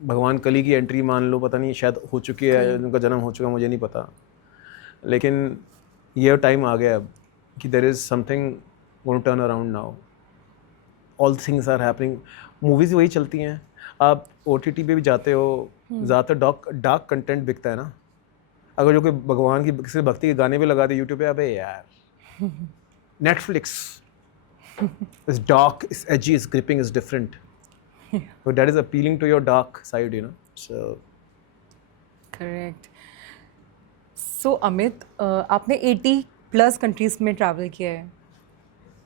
भगवान कली की एंट्री मान लो, पता नहीं शायद हो चुकी है, उनका जन्म हो चुका, मुझे नहीं पता, लेकिन ये टाइम आ गया अब कि there is something going to turn around now, all things are happening. Movies वही चलती हैं, आप OTT पे भी जाते हो, ज़्यादातर डार्क कंटेंट बिकता है ना। अगर जो कोई भगवान की किसी भक्ति के गाने भी लगा दे यूट्यूब पे, अबे यार Netflix is dark, is AG, is gripping, is different, so that is appealing to your dark side, you know, so correct. So Amit, आपने 80+ कंट्रीज में ट्रैवल किया है,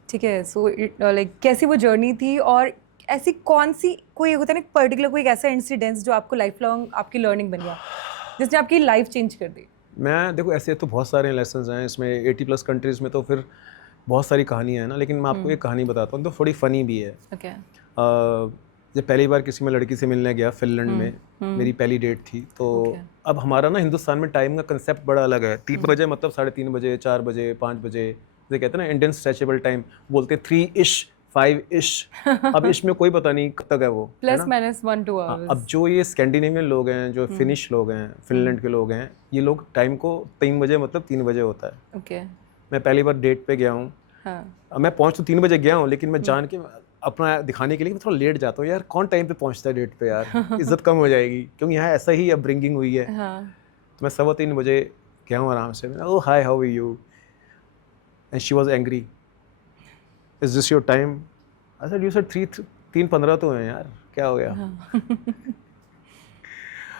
ठीक है, सो लाइक कैसी वो जर्नी थी, और ऐसी कौन सी कोई होता है ना पर्टिकुलर कोई एक ऐसा इंसिडेंस जो आपको लाइफ लॉन्ग आपकी लर्निंग बन गया, जिसने आपकी लाइफ चेंज कर दी? मैं देखो ऐसे तो बहुत सारे लेसन्स हैं इसमें, 80+ कंट्रीज में तो फिर बहुत सारी कहानियाँ हैं ना, लेकिन मैं आपको एक कहानी बताता हूँ तो थोड़ी फ़नी भी है। जब पहली बार किसी में लड़की से मिलने गया फिनलैंड में, मेरी पहली डेट थी, तो अब हमारा ना हिंदुस्तान में टाइम का कंसेप्ट बड़ा अलग है। 3 बजे मतलब 3:30 बजे, 4 बजे, 5 बजे, जैसे कहते हैं ना इंडियन स्ट्रेचेबल टाइम, बोलते हैं 3-ish, 5-ish। अब इश में कोई पता नहीं कब तक है वो, +-1-2 आवर्स। अब जो ये स्कैंडिनेवियन लोग हैं, जो फिनिश लोग हैं, फिनलैंड के लोग हैं, ये लोग टाइम को 3 बजे मतलब 3 बजे होता है। मैं पहली बार डेट पे गया हूँ, मैं पहुँच तो 3 बजे गया हूँ, लेकिन मैं जान के अपना दिखाने के लिए मैं थोड़ा लेट जाता हूँ यार, कौन टाइम पे पहुँचता है डेट पे यार, इज्जत कम हो जाएगी, क्योंकि यहाँ ऐसा ही अपब्रिंगिंग हुई है। तो मैं 3:15 बजे गया हूँ आराम से, oh hi how are you, and she was angry, is this your time? I said you said 3:15 तो है यार, क्या हो गया?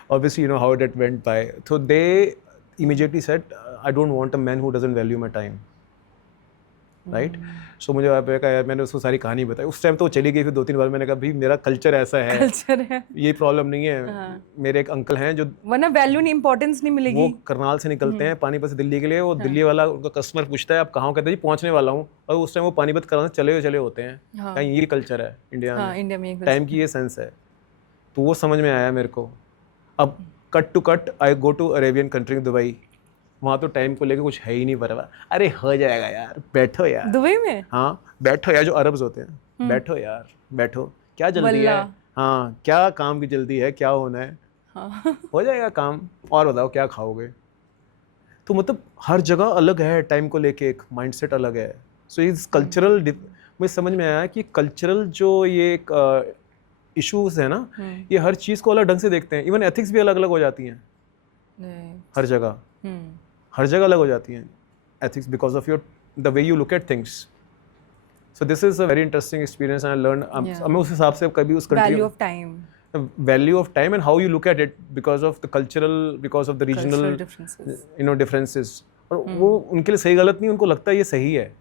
Obviously you know how that went by, so they immediately said I don't want a man who doesn't value my time, right? So मुझे कहा यार, मैंने उसको सारी कहानी बताई। उस टाइम तो वो चली गई, फिर 2-3 बार मैंने कहा भाई मेरा कल्चर ऐसा है, ये प्रॉब्लम नहीं है। मेरे एक अंकल हैं जो, वरना वैल्यू नहीं, इंपॉर्टेंस नहीं मिलेगी, वो करनाल से निकलते हैं पानीपत से दिल्ली के लिए, वो दिल्ली वाला उनका कस्टमर पूछता है आप कहाँ हो, कहते हैं जी पहुँचने वाला हूँ, और उस टाइम वो पानीपत करनाल चले होते हैं। कहीं ये कल्चर है इंडिया में, टाइम की ये सेंस है, तो वो समझ में आया मेरे को। अब cut to cut I go to Arabian country, Dubai, वहाँ तो टाइम को लेके कुछ है ही नहीं परवाह, अरे हो जाएगा यार, बैठो यार। दुबई में? हाँ बैठो यार, जो अरब्स होते हैं, बैठो यार बैठो, क्या जल्दी है, वल्ला। हाँ क्या काम की जल्दी है, क्या होना है, हाँ हो जाएगा काम, और बताओ क्या खाओगे। तो मतलब हर जगह अलग है, टाइम को लेके एक माइंडसेट अलग है। सो इस कल्चरल, मुझे समझ में आया कि कल्चरल जो ये इश्यूज है ना, ये हर चीज़ को अलग ढंग से देखते हैं। इवन एथिक्स भी अलग अलग हो जाती हैं हर जगह, हर जगह अलग हो जाती हैं ethics, because of your the way you look at things. So this is a very interesting experience I learn. मैं उस हिसाब से कभी उस country, value of time, value of time and how you look at it because of the cultural, because of the regional cultural differences. differences. और वो उनके लिए सही गलत नहीं, उनको लगता है ये सही है।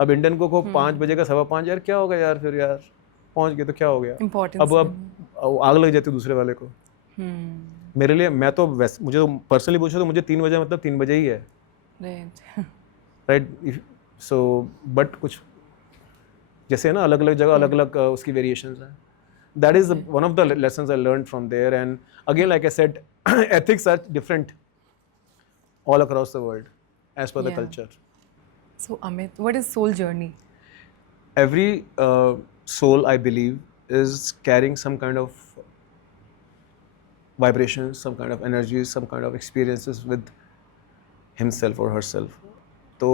अब इंडियन को 5 बजे का 5:15 यार क्या होगा यार, फिर यार पहुंच गए तो क्या हो गया। Importance अब आग लग जाती है दूसरे वाले को। मेरे लिए, मैं तो वैसे, मुझे पर्सनली पूछो तो मुझे 3 बजे मतलब 3 बजे ही है, राइट। सो बट कुछ जैसे है ना, अलग अलग जगह अलग अलग उसकी वेरिएशंस हैं। That is one of the lessons I learned from there. And again, like I said, ethics are different all across the world as per the culture. So Amit, what is soul journey? Every soul, I believe, is carrying some kind of vibrations, some kind of energies, some kind of experiences with himself or herself. तो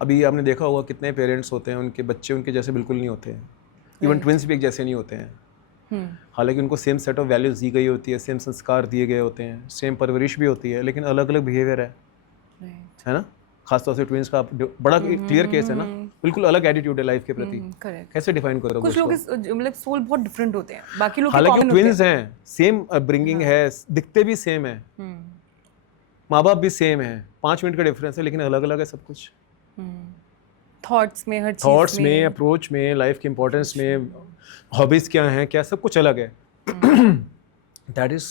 अभी आपने देखा होगा कितने parents होते हैं, उनके बच्चे उनके जैसे बिल्कुल नहीं होते हैं। इवन ट्विंस भी एक जैसे नहीं होते हैं। हालांकि उनको सेम सेट ऑफ वैल्यूज दी गई होती है, सेम संस्कार दिए गए होते हैं, सेम परवरिश भी होती है, लेकिन अलग अलग बिहेवियर है ना। खासतौर से ट्विंस का बड़ा क्लियर केस है ना, बिल्कुल अलग एटीट्यूड है लाइफ के प्रति। कैसे डिफाइन करोगे? कुछ लोग मतलब सोल बहुत डिफरेंट होते हैं, बाकी लोग हालांकि ट्विंस हैं, सेम अपब्रिंगिंग है, दिखते भी सेम है, माँ बाप भी सेम है, 5 मिनट का डिफरेंस है, लेकिन अलग अलग है सब कुछ। थॉट्स में, हर चीज थॉट्स में, अप्रोच में, लाइफ के इंपॉर्टेंस में, हॉबीज क्या हैं, क्या सब कुछ अलग है। That is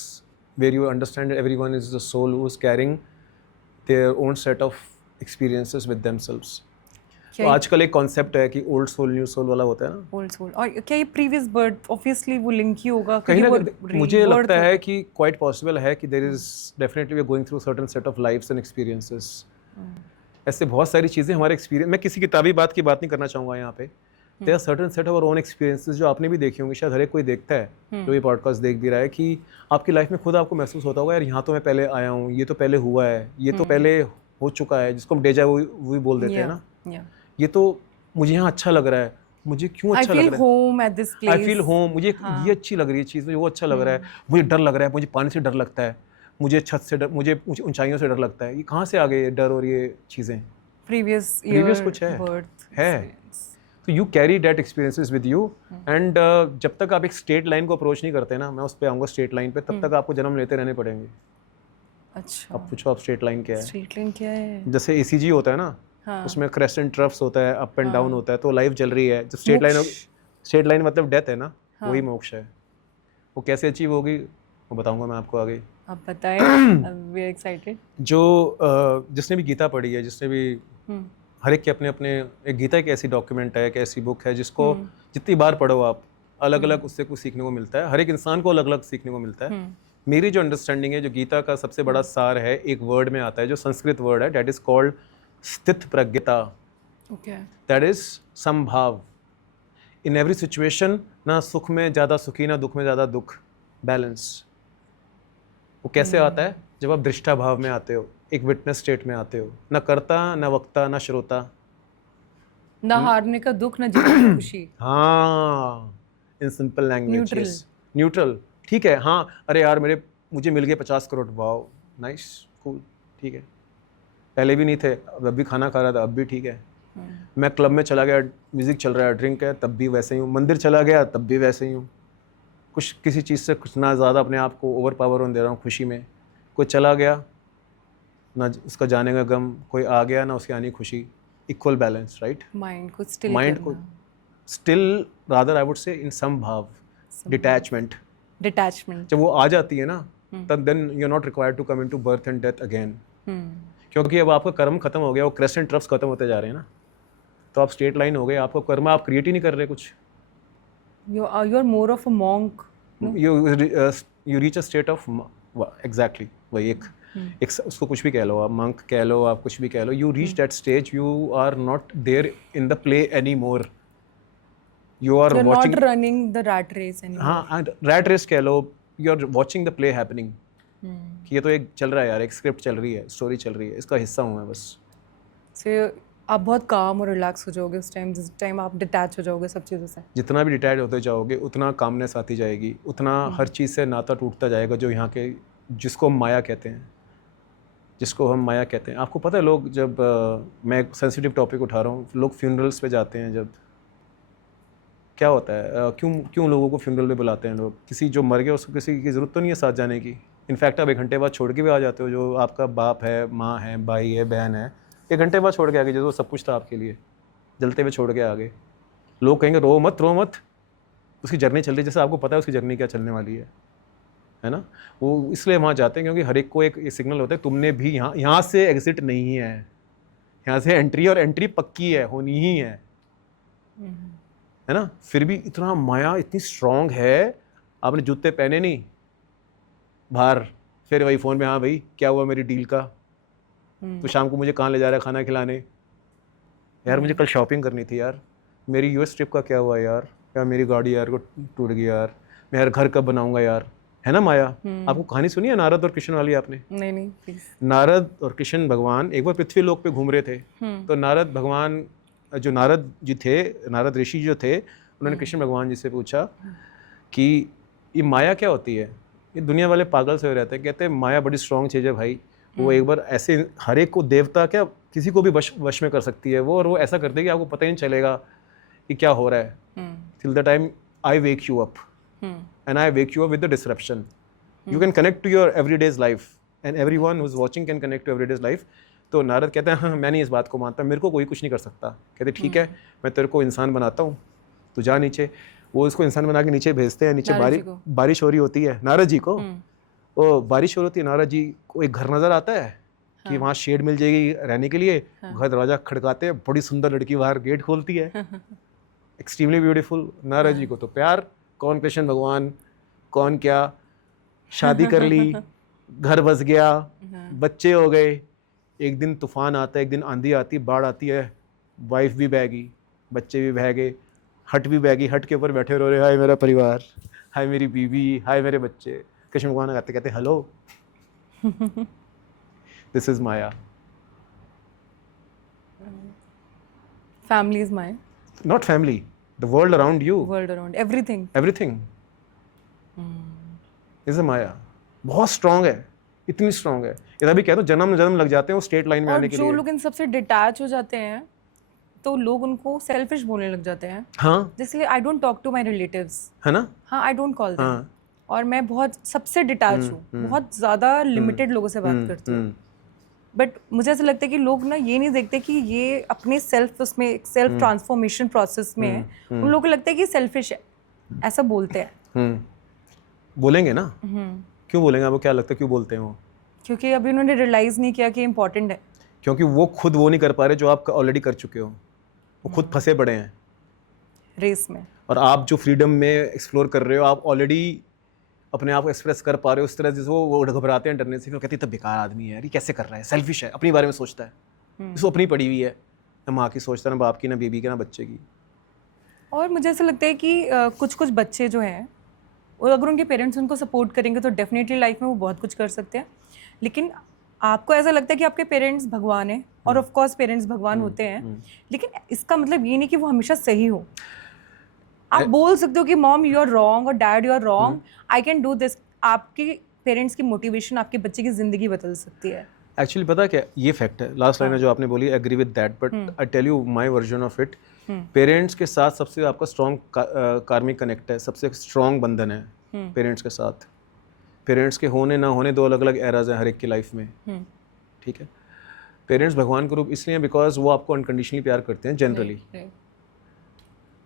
where you understand everyone is the soul who is carrying their own set of experiences with themselves. तो आजकल एक कॉन्सेप्ट है कि ओल्ड सोल न्यू सोल वाला होता है ना, ओल्ड सोल। और क्या ये प्रीवियस बर्थ, ऑब्वियसली वो लिंक ही होगा कहीं ना। मुझे लगता है कि क्वाइट पॉसिबल है कि there is definitely we are going through certain set of lifes and experiences. ऐसे बहुत सारी चीज़ें हमारे एक्सपीरियंस, मैं किसी किताबी बात की बात नहीं करना चाहूँगा यहाँ पे। There are certain set of our own experiences जो आपने भी देखी होंगी, शायद हर एक कोई देखता है जो ये पॉडकास्ट देख भी रहा है, कि आपकी लाइफ में खुद आपको महसूस होता होगा यार यहाँ तो मैं पहले आया हूँ, ये तो पहले हुआ है, ये तो पहले हो चुका है, जिसको हम डेजा वू भी बोल देते हैं ना। ये तो मुझे यहाँ अच्छा लग रहा है, मुझे क्यों अच्छा लग रहा है, आई फील होम, मुझे ये अच्छी लग रही है चीज़, मुझे वो अच्छा लग रहा है, मुझे डर लग रहा है, मुझे पानी से डर लगता है, मुझे छत से डर, मुझे ऊंचाइयों से डर लगता है। ये कहाँ से आ गए ये डर और ये चीज़ें? प्रीवियस कुछ है। तो you carry that experiences with you, and जब तक आप एक स्ट्रेट लाइन को अप्रोच नहीं करते ना, मैं उस पे आऊँगा स्ट्रेट लाइन पे, तब तक आपको जन्म लेते रहने पड़ेंगे। अच्छा, अब पूछो आप स्ट्रेट लाइन क्या है? स्ट्रेट लाइन क्या है? जैसे ECG होता है ना, उसमें क्रेस्ट एंड ट्रफ्स होता है, अप एंड डाउन होता है, तो लाइफ चल रही है। जब स्ट्रेट लाइन मतलब डेथ है ना, वही मोक्ष है। वो कैसे अचीव होगी वो बताऊंगा मैं आपको आगे। आप बताएं, वी आर एक्साइटेड। जो जिसने भी गीता पढ़ी है, जिसने भी, हर एक के अपने अपने, एक गीता एक ऐसी डॉक्यूमेंट है, एक ऐसी बुक है जिसको जितनी बार पढ़ो आप, अलग अलग उससे कुछ सीखने को मिलता है। हर एक इंसान को अलग अलग सीखने को मिलता है। मेरी जो अंडरस्टैंडिंग है, जो गीता का सबसे बड़ा सार है, एक वर्ड में आता है, जो संस्कृत वर्ड है, दैट इज कॉल्ड स्थित प्रज्ञता। दैट इज समभाव। इन एवरी सिचुएशन, ना सुख में ज़्यादा सुखी, ना दुख में ज़्यादा दुख, बैलेंस। वो कैसे आता है? जब आप दृष्टा भाव में आते हो, एक विटनेस स्टेट में आते हो, ना कर्ता, ना वक्ता, ना श्रोता, ना हारने का दुख, ना जीतने की खुशी। हाँ, इन सिंपल लैंग्वेज, न्यूट्रल। ठीक है, हाँ, अरे यार मुझे मिल गए 50 करोड़, वाओ, नाइस, कूल, ठीक है, पहले भी नहीं थे, अब भी खाना खा रहा था, अब भी ठीक है। मैं क्लब में चला गया, म्यूजिक चल रहा है, ड्रिंक है, तब भी वैसे ही हूँ। मंदिर चला गया, तब भी वैसे ही हूँ। कुछ किसी चीज़ से कुछ ना ज़्यादा अपने आप को ओवर पावर होने दे रहा हूँ खुशी में। कोई चला गया, ना उसका जाने का गम, कोई आ गया, ना उसकी आने की खुशी, इक्वल बैलेंस, राइट। माइंड को still, rather I would say in सम भाव, डिटैचमेंट। जब वो आ जाती है ना, तब then you are not required to come into birth and death again, क्योंकि अब आपका कर्म खत्म हो गया, वो क्रेस्ट एंड ट्रफ्स खत्म होते जा रहे हैं ना, तो आप स्ट्रेट लाइन हो गए, आपको कर्म आप क्रिएट ही नहीं कर रहे कुछ। You are more of a monk. No? You reach a state of exactly वही एक उसको कुछ भी कह लो आप, monk कह लो आप, कुछ भी कह लो, you reach that stage, you are not there in the play anymore. You are You're watching. not running the rat race anymore. हाँ, रैट रेस कह लो, you are watching the play happening, कि ये तो एक चल रहा है यार, एक स्क्रिप्ट चल रही है, स्टोरी चल रही है, इसका हिस्सा हूँ मैं बस। So आप बहुत काम और रिलैक्स हो जाओगे उस टाइम, जिस टाइम आप डिटैच हो जाओगे सब चीज़ों से। जितना भी डिटैच होते जाओगे उतना कामनेस आती जाएगी, उतना हर चीज़ से नाता टूटता जाएगा जो यहाँ के, जिसको हम माया कहते हैं, जिसको हम माया कहते हैं। आपको पता है लोग जब मैं एक सेंसिटिव टॉपिक उठा रहा हूँ, लोग फ्यूनरल्स पे जाते हैं, जब क्या होता है, क्यों लोगों को फ्यूनरल में बुलाते हैं लोग? किसी जो मर गया उसको किसी की ज़रूरत तो नहीं है साथ जाने की। इनफैक्ट आप 1 घंटे बाद छोड़ के भी आ जाते हो, जो आपका बाप है, माँ है, भाई है, बहन है, 1 घंटे बाद छोड़ के आ गए, जो सब कुछ था आपके लिए, जलते हुए छोड़ के आ गए। लोग कहेंगे रो मत, रो मत, उसकी जर्नी चल रही है, जैसे आपको पता है उसकी जर्नी क्या चलने वाली है ना? वो इसलिए वहाँ जाते हैं क्योंकि हर एक को एक सिग्नल होता है, तुमने भी यहाँ से एग्जिट नहीं है, यहाँ से एंट्री, और एंट्री पक्की है, होनी ही है ना? फिर भी इतना माया इतनी स्ट्रांग है, आपने जूते पहने नहीं बाहर, फिर वही फ़ोन पे, हाँ भाई क्या हुआ मेरी डील का, तो शाम को मुझे कहाँ ले जा रहा है खाना खिलाने, यार मुझे कल शॉपिंग करनी थी यार, मेरी यूएस ट्रिप का क्या हुआ यार, मेरी गाड़ी यार को टूट गई यार, मैं यार घर कब बनाऊंगा यार, है ना माया? आपको कहानी सुनी है नारद और कृष्ण वाली आपने? नहीं प्लीज। नारद और कृष्ण भगवान एक बार पृथ्वी लोक पे घूम रहे थे, तो नारद भगवान, जो नारद जी थे, नारद ऋषि जो थे, उन्होंने कृष्ण भगवान जी से पूछा कि ये माया क्या होती है? ये दुनिया वाले पागल से हो रहते हैं, कहते हैं माया बड़ी स्ट्रांग चीज़ है भाई, वो एक बार ऐसे हर एक को, देवता क्या किसी को भी वश में कर सकती है वो, और वो ऐसा करते हैं कि आपको पता ही नहीं चलेगा कि क्या हो रहा है, till the time I wake you up and I wake you up with the disruption. You can connect to your everyday's life and everyone who's watching can connect to everyday's life. तो नारद कहते हैं हाँ मैं नहीं इस बात को मानता, मेरे को कोई कुछ नहीं कर सकता। कहते ठीक है, मैं तेरे को इंसान बनाता हूँ, तू जा नीचे। वो उसको इंसान बना के नीचे भेजते हैं, नीचे बारिश हो रही होती है नारद जी को, वो बारिश हो रही होती है, नारद जी को एक घर नज़र आता है कि वहाँ शेड मिल जाएगी रहने के लिए, घर दरवाज़ा खड़काते हैं, बड़ी सुंदर लड़की बाहर गेट खोलती है, एक्सट्रीमली ब्यूटीफुल। नारद जी को तो प्यार, कौन कृष्ण भगवान, कौन क्या, शादी कर ली, घर बस गया, बच्चे हो गए, एक दिन तूफान आता है, एक दिन आंधी आती है, बाढ़ आती है, वाइफ भी बहगी, बच्चे भी बह गए, हट भी बहगी, हट के ऊपर बैठे रो रहे, हाय मेरा परिवार, हाय मेरी बीवी, हाय मेरे बच्चे। कृष्ण भगवान आते कहते hello, this is maya. Family is maya, not family, the world around you, world around, everything is a maya. बहुत स्ट्रांग है, इतनी स्ट्रांग है, इधर भी कह दो जन्म लग जाते हैं वो स्ट्रेट लाइन में आने के लिए। जो लोग इन सबसे डिटैच हो जाते हैं तो लोग उनको सेल्फिश बोलने लग जाते हैं। हाँ, इसलिए I don't talk to my relatives, है ना? हाँ, आई डोंट कॉल देम। और मैं बहुत सबसे डिटैच हूँ, बहुत ज़्यादा लिमिटेड लोगों से बात करती हूँ। बट मुझे ऐसा लगता है कि लोग ना ये नहीं देखते कि ये अपने उसमें सेल्फ ट्रांसफॉर्मेशन प्रोसेस में है। उन लोगों को लगता है कि सेल्फिश है, ऐसा बोलते हैं। बोलेंगे ना, क्यों बोलेंगे? आपको क्या लगता है क्यों बोलते हैं वो? क्योंकि अभी उन्होंने रियलाइज़ नहीं किया कि इम्पोर्टेंट है। क्योंकि वो खुद वो नहीं कर पा रहे जो आप ऑलरेडी कर चुके हो, वो खुद फंसे पड़े हैं रेस में। और आप जो फ्रीडम में एक्सप्लोर कर रहे हो, आप ऑलरेडी अपने आप को एक्सप्रेस कर पा रहे हो। उस तरह जैसे वो घबराते हैं, डरने से, फिर कहते हैं तो बेकार आदमी है यार, ये कैसे कर रहा है, सेल्फिश है, अपनी बारे में सोचता है, इसको अपनी पड़ी हुई है, ना माँ की सोचता, ना बाप की, ना बीबी की, ना बच्चे की। और मुझे ऐसा लगता है कि कुछ बच्चे जो हैं, और अगर उनके पेरेंट्स उनको सपोर्ट करेंगे तो डेफिनेटली लाइफ में वो बहुत कुछ कर सकते हैं। लेकिन आपको ऐसा लगता है कि आपके पेरेंट्स भगवान हैं, और ऑफ कोर्स पेरेंट्स भगवान होते हैं, लेकिन इसका मतलब ये नहीं कि वो हमेशा सही हो। आप बोल सकते हो कि मॉम यू आर रॉन्ग और dad you are wrong, I can do this. आपके पेरेंट्स की मोटिवेशन आपके बच्चे की ज़िंदगी बदल सकती है। एक्चुअली पता क्या, ये फैक्ट है, लास्ट लाइन है जो आपने बोली, agree with that, but I tell you my version of it. Parents के साथ सबसे आपका स्ट्रॉन्ग कार्मिक कनेक्ट है, सबसे स्ट्रॉन्ग बंधन है पेरेंट्स के साथ। पेरेंट्स के होने ना होने 2 अलग अलग एराज हैं हर एक की लाइफ में, ठीक है? पेरेंट्स भगवान के रूप इसलिए बिकॉज वो आपको अनकंडीशनली प्यार करते हैं जनरली।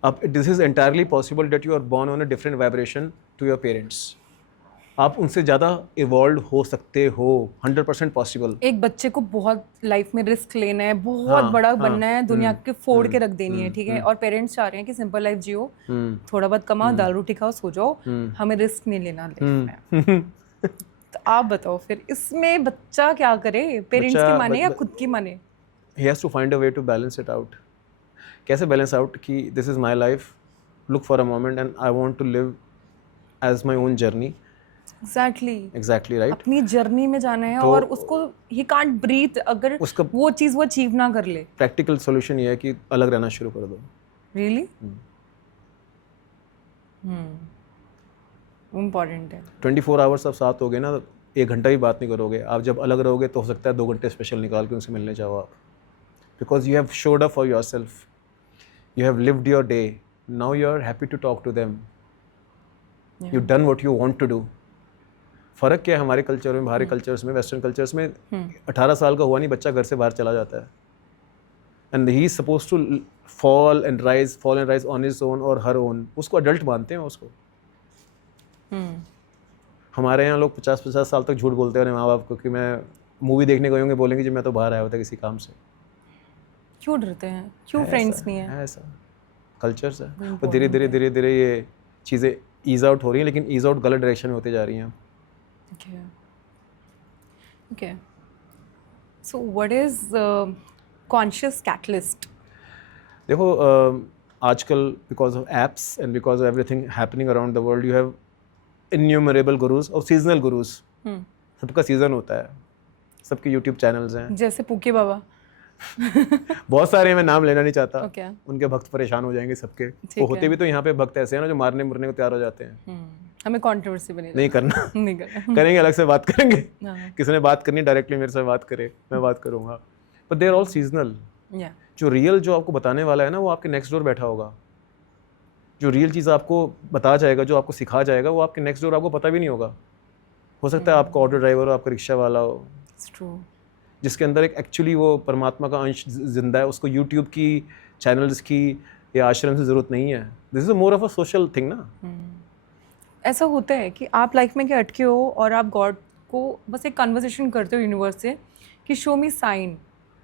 अब this is entirely possible that you are born on a different vibration to your parents. आप उनसे ज़्यादा इवॉल्व हो सकते हो, 100% पॉसिबल। एक बच्चे को बहुत लाइफ में रिस्क लेना है, बहुत बड़ा बनना है, दुनिया के फोड़ के रख देनी है, ठीक है? और पेरेंट्स चाह रहे हैं कि सिंपल लाइफ जियो, थोड़ा बहुत कमाओ, दाल रोटी खाओ, सो जाओ, हमें रिस्क नहीं लेना लाइफ में। तो आप बताओ फिर इसमें बच्चा क्या करे, पेरेंट्स की माने या खुद की माने? He has to find a way to balance it out. कैसे बैलेंस आउट कि this is my life, look for a moment and I want to live as my own journey. Exactly, right? अपनी journey में जाना है तो और उसको he can't breathe अगर उसका वो चीज़ वो अचीव ना कर ले. प्रैक्टिकल सॉल्यूशन ये है कि अलग रहना शुरू कर दो. Really? इम्पॉर्टेंट है. 24 आवर्स आप साथ होगे ना, 1 घंटा भी बात नहीं करोगे. आप जब अलग रहोगे तो हो सकता है 2 घंटे स्पेशल निकाल के उनसे मिलने जाओ आप. Because you have showed up for yourself, you have lived your day, now you are happy to talk to them, you done what you want to do. फ़र्क क्या है हमारे कल्चर में, बाहरी कल्चर्स में, वेस्टर्न कल्चर्स में 18 साल का हुआ नहीं बच्चा घर से बाहर चला जाता है. And he is suppose to fall and rise on his own और हर ओन. उसको अडल्ट मानते हैं उसको. हमारे यहाँ लोग 50-50 साल तक झूठ बोलते हैं अपने माँ बाप को कि मैं मूवी देखने गए होंगे, बोलेंगे जी मैं तो बाहर आया हुआ था किसी काम से. क्यों डरते हैं? क्यों फ्रेंड्स नहीं है? ऐसा कल्चर्स है. तो धीरे धीरे ये चीज़ें ईज आउट हो रही हैं, लेकिन ईज आउट गलत डायरेक्शन में होती जा रही हैं. Okay. So what is conscious catalyst? देखो आजकल because of apps and because of everything happening around the world you have innumerable gurus और सीजनल गुरुज. सबका सीजन होता है, सबके यूट्यूब चैनल्स हैं. जैसे पुके बाबा. बहुत सारे, मैं नाम लेना नहीं चाहता. Okay. उनके भक्त परेशान हो जाएंगे सबके. वो होते भी तो यहाँ पे भक्त ऐसे हैं ना जो मारने मुरने को तैयार हो जाते हैं. हमें कंट्रोवर्सी भी नहीं करना. नहीं करना. करेंगे, अलग से बात करेंगे. किसी ने बात करनी डायरेक्टली मेरे से बात करे, मैं बात करूंगा. But they are all seasonal. जो रियल जो आपको बताने वाला है ना, वो आपके नेक्स्ट डोर बैठा होगा. जो रियल चीज़ आपको बता जाएगा, जो आपको सिखा जाएगा, वो आपके नेक्स्ट डोर आपको पता भी नहीं होगा. हो सकता है आपका ऑटो ड्राइवर हो, आपका रिक्शा वाला हो, जिसके अंदर एक एक्चुअली वो परमात्मा का अंश जिंदा है. उसको यूट्यूब की चैनल्स की या आश्रम से ज़रूरत नहीं है. This is more of a social thing ना. ऐसा होता है कि आप लाइफ में क्या अटके हो और आप गॉड को बस एक कन्वर्सेशन करते हो यूनिवर्स से कि शो मी साइन,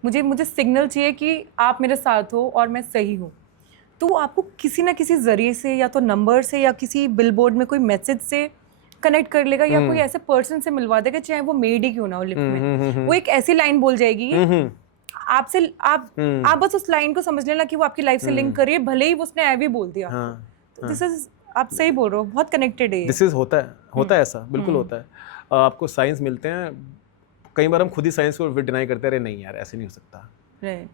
मुझे सिग्नल चाहिए कि आप मेरे साथ हो और मैं सही हूँ. तो आपको किसी ना किसी ज़रिए से, या तो नंबर से या किसी बिलबोर्ड में कोई मैसेज से कनेक्ट कर लेगा, या कोई ऐसे पर्सन से मिलवा देगा, चाहे वो मेड ही क्यों ना हो लिफ्ट में. वो एक ऐसी लाइन बोल जाएगी आपसे, आप बस उस लाइन को समझ लेना कि वो आपकी लाइफ से लिंक करिए, भले ही उसने ऐवी बोल दिया. दिस इज, आप सही बोल रहे हो, बहुत कनेक्टेड है. दिस इज होता है ऐसा बिल्कुल होता है. आपको साइंस मिलते हैं, कई बार हम खुद ही साइंस को डिनाई करते रहे, नहीं यार ऐसे नहीं हो सकता.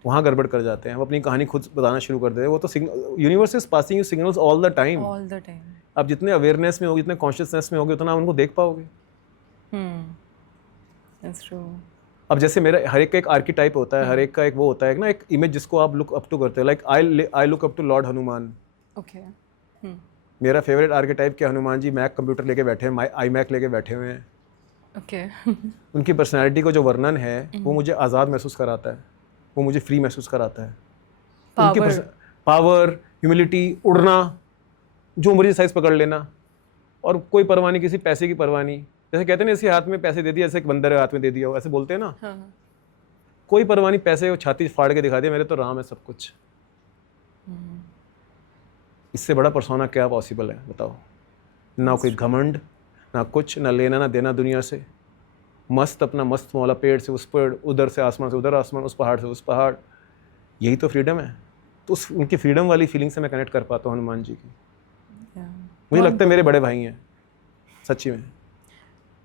वहाँ गड़बड़ कर जाते हैं, वो अपनी कहानी खुद बताना शुरू कर देते हैं. वो तो universe is passing you signals all the time. आप जितने अवेयरनेस में होगे, जितने कॉन्शियसनेस में होगे, उतना उनको देख पाओगे. That's true. अब जैसे मेरा हर एक का एक आर्कीटाइप होता है, हर एक का एक वो होता है ना, एक इमेज जिसको आप लुक अप टू करते हो. Like I look up to lord Hanuman. मेरा फेवरेट आर्कीटाइप क्या, हनुमान जी मैक कंप्यूटर लेके बैठे हैं, आई मैक लेके बैठे हुए हैं. उनकी पर्सनैलिटी को जो वर्णन है वो मुझे आज़ाद महसूस कराता है, वो मुझे फ्री महसूस कराता है. उनकी पावर, ह्यूमिलिटी, उड़ना, जो मर्जी साइज पकड़ लेना, और कोई परवाह नहीं, किसी पैसे की परवाह नहीं. जैसे कहते हैं ना, इसी हाथ में पैसे दे दिया, ऐसे एक बंदर हाथ में दे दिया हो, ऐसे बोलते हैं ना. कोई परवाह नहीं, पैसे वो छाती फाड़ के दिखा दिया, मेरे तो राम है सब कुछ. इससे बड़ा पर्सोना क्या पॉसिबल है बताओ. ना कोई घमंड, ना कुछ, ना लेना ना देना दुनिया से. मस्त अपना मस्त मौला, पेड़ से उस पेड़, उधर से आसमान से उधर आसमान, उस पहाड़ से उस पहाड़. यही तो फ्रीडम है. तो उस उनकी फ्रीडम वाली फीलिंग से मैं कनेक्ट कर पाता हूँ हनुमान जी की. मुझे लगता है मेरे बड़े भाई हैं सच्ची में.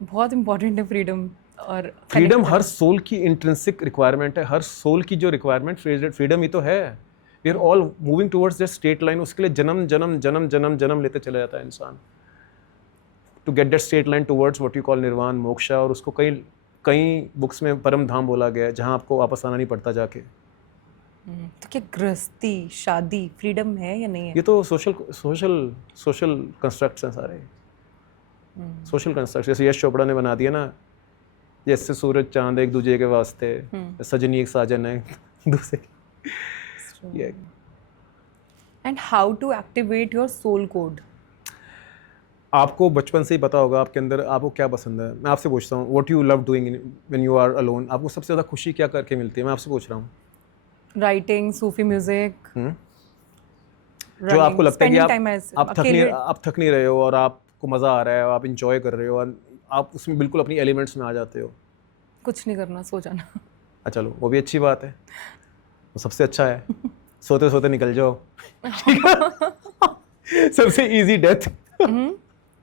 बहुत इंपॉर्टेंट है फ्रीडम. और फ्रीडम हर सोल की इंट्रिंसिक रिक्वायरमेंट है. हर सोल की जो रिक्वायरमेंट फ्रीडम ही तो है. We are all moving towards that straight line. उसके लिए जन्म जन्म जन्म जन्म जन्म लेते चला जाता है इंसान, to get that straight line towards what you call nirvana, moksha. और उसको कई बुक्स में परम धाम बोला गया है, जहाँ आपको वापस आना नहीं पड़ता जाके. तो क्या गृहस्थी, शादी फ्रीडम है या नहीं है? ये तो सोशल कंस्ट्रक्ट्स हैं सारे. सोशल कंस्ट्रक्ट, जैसे यश चोपड़ा ने बना दिया ना, जैसे सूरज चांद एक दूसरे के वास्ते, सजनी एक साजन है दूसरे. And how to activate your soul code? आपको बचपन से ही पता होगा आपके अंदर आपको क्या पसंद है. मैं आपसे पूछता हूँ, what you love doing when you are alone. आपको सबसे ज़्यादा खुशी क्या करके मिलती है? मैं आपसे पूछ रहा हूँ. राइटिंग, सूफी म्यूजिक. जो आपको लगता है कि आप थक नहीं रहे हो और आपको मज़ा आ रहा है, आप इंजॉय कर रहे हो और आप उसमें बिल्कुल अपनी एलिमेंट्स में आ जाते हो. कुछ नहीं करना, सो जाना. चलो वो भी अच्छी बात है, वो सबसे अच्छा है. सोते सोते निकल जाओ. सबसे इजी डेथ।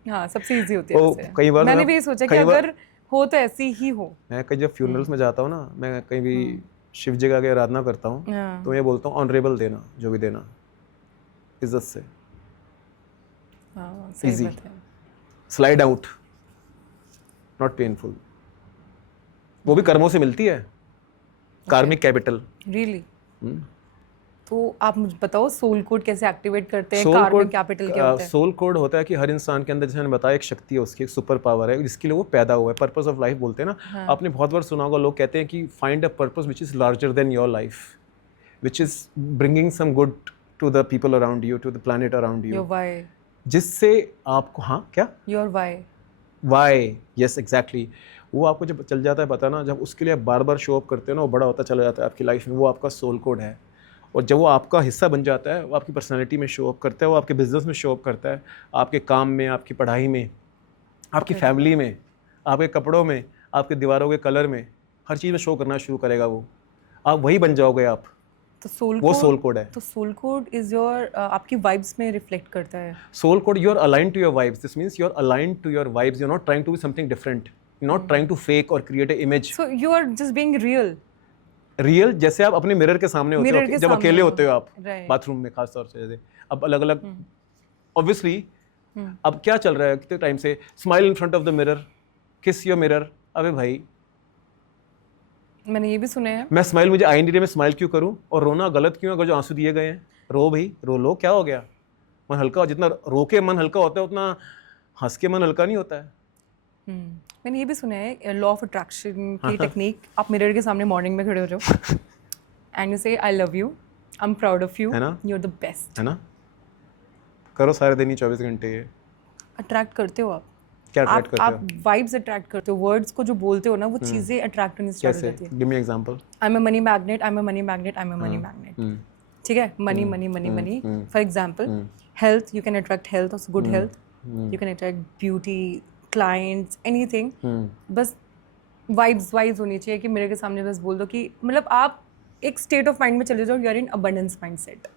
हाँ, सबसे इजी होती है ओ, वैसे। कई बार मैंने भी ये सोचा कि अगर हो तो ऐसी ही हो। मैं कहीं जब फ्यूनरल्स में जाता हूँ ना, मैं कहीं भी शिव जी का आगे आराधना करता हूँ, हाँ, तो मैं बोलता हूँ ऑनरेबल देना, जो भी देना इज्जत से, हाँ, सही इजी, बात है। Slide out, not painful. वो भी कर्मों से मिलती है, कार्मिक कैपिटल। रियली? तो आप मुझे बताओ सोल कोड कैसे एक्टिवेट करते हैं, सोल कार्मिक कोड, कैपिटल क्या होता है? सोल कोड होता है कि हर इंसान के अंदर, जैसे मैंने बताया, एक शक्ति है, उसकी एक सुपर पावर है जिसके लिए वो पैदा हुआ है। पर्पस ऑफ लाइफ बोलते हैं ना, हाँ। आपने बहुत बार सुना होगा, लोग कहते हैं कि find a purpose which is larger than your life, which is bringing some good to the people around you, to the planet around your you, why, जिससे आपको, हाँ क्या, your why. Why, yes exactly. वो आपको जब चल जाता है पता ना, जब उसके लिए आप बार बार शो अप करते हो ना, वो बड़ा होता चला जाता है आपकी लाइफ में, वो आपका सोल कोड है। और जब वो आपका हिस्सा बन जाता है, वो आपकी पर्सनैलिटी में शो अप करता है, वो आपके बिजनेस में शो अप करता है, आपके काम में, आपकी पढ़ाई में, आपकी फैमिली में, आपके कपड़ों में, आपके दीवारों के कलर में, हर चीज़ में शो करना शुरू करेगा वो। आप वही बन जाओगे आप, तो सोल वो कोड, सोल कोड है। तो सोल कोड इज योर आपकी वाइब्स में रिफ्लेक्ट करता है। Soul code, you're aligned to your vibes. This means you're aligned to your vibes. You're not trying to be something different. You're not trying to fake or create an image. So you are just being real. Real, जैसे आप अपने mirror के सामने होते Mirror हो, के जब सामने अकेले हो। होते हो आप, Right. बाथरूम में खास तौर से, जैसे अब अलग अलग, ऑब्वियसली अब क्या चल रहा है कितने टाइम से, smile in front of the mirror, किस योर मिरर। अबे भाई, मैंने ये भी सुना है। मैं स्माइल, मुझे आई नहीं रही, मैं स्माइल क्यों करूं, और रोना गलत क्यों, अगर जो आंसू दिए गए हैं, रो भाई, रो लो, क्या हो गया। मन हल्का, जितना रो के मन हल्का होता है, उतना हंस के मन हल्का नहीं होता है। मैंने ये भी सुना है लॉ ऑफ अट्रैक्शन की टेक्निक। आप मिरर के सामने मॉर्निंग में खड़े हो जाओ and you say I love you, I am proud of you, है ना? You are the best. है ना, करो सारे दिन ही 24 घंटे ये। अट्रैक्ट करते हो आप। क्या अट्रैक्ट करते हो? आप वाइब्स अट्रैक्ट करते हो, वर्ड्स को जो बोलते हो ना, वो चीजें अट्रैक्ट होनी स्टार्ट हो कैसे, जाती है। Give me example. I am a money magnet, I am a money magnet, I am a money magnet. ठीक है, money money money money. For example health, you can attract health, also good health. You can attract beauty, clients, anything. बस vibes होनी चाहिए कि मेरे के सामने बस बोल दो कि, मतलब आप एक स्टेट ऑफ माइंड में चले जाओ, you are in abundance mindset.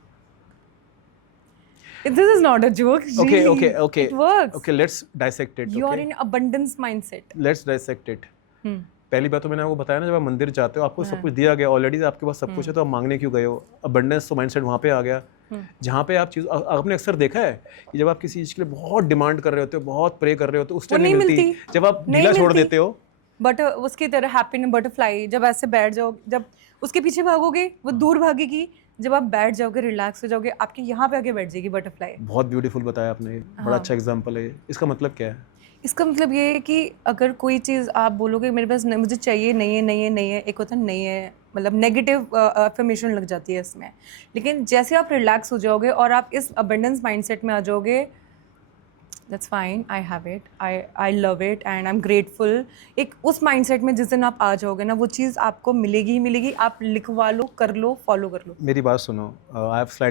This is not a joke. Okay, Gee, okay, okay. It works. Okay, let's dissect it. You are okay? in abundance mindset. Let's dissect it. पहली बात तो मैंने आपको बताया ना, जब आप मंदिर जाते हो, आपको सब कुछ दिया गया ऑलरेडी, आपके पास सब कुछ है, तो आप मांगने क्यों गए हो। अबंडेंस तो माइंडसेट वहाँ पे आ गया, जहाँ पे आप चीज़, आपने अक्सर देखा है कि जब आप किसी चीज़ के लिए बहुत डिमांड कर रहे होते हो, बहुत प्रे कर रहे होते हो, उस टाइम नहीं मिलती। जब आप ढीला छोड़ देते हो, बट उसकी तरह हैप्पी बटरफ्लाई, जब ऐसे बैठ जाओ, जब उसके पीछे भागोगे वो दूर भागेगी, जब आप बैठ जाओगे, रिलैक्स हो जाओगे, आपके यहाँ पे आके बैठ जाएगी बटरफ्लाई। बहुत ब्यूटीफुल बताया आपने, बड़ा अच्छा एग्जांपल है। इसका मतलब क्या है? इसका मतलब ये है कि अगर कोई चीज़ आप बोलोगे मेरे पास मुझे चाहिए, नहीं है नहीं है नहीं है, एक होता है नहीं है, मतलब नेगेटिव अफर्मेशन लग जाती है इसमें। लेकिन जैसे आप रिलैक्स हो जाओगे और आप इस अबंडेंस माइंडसेट में आ जाओगे, that's fine, I have it, I love it and I am grateful. एक उस माइंडसेट में जिस दिन आप आ जाओगे ना, वो चीज़ आपको मिलेगी ही मिलेगी। आप लिखवा लो, कर लो, फॉलो कर लो। मेरी बात सुनो, I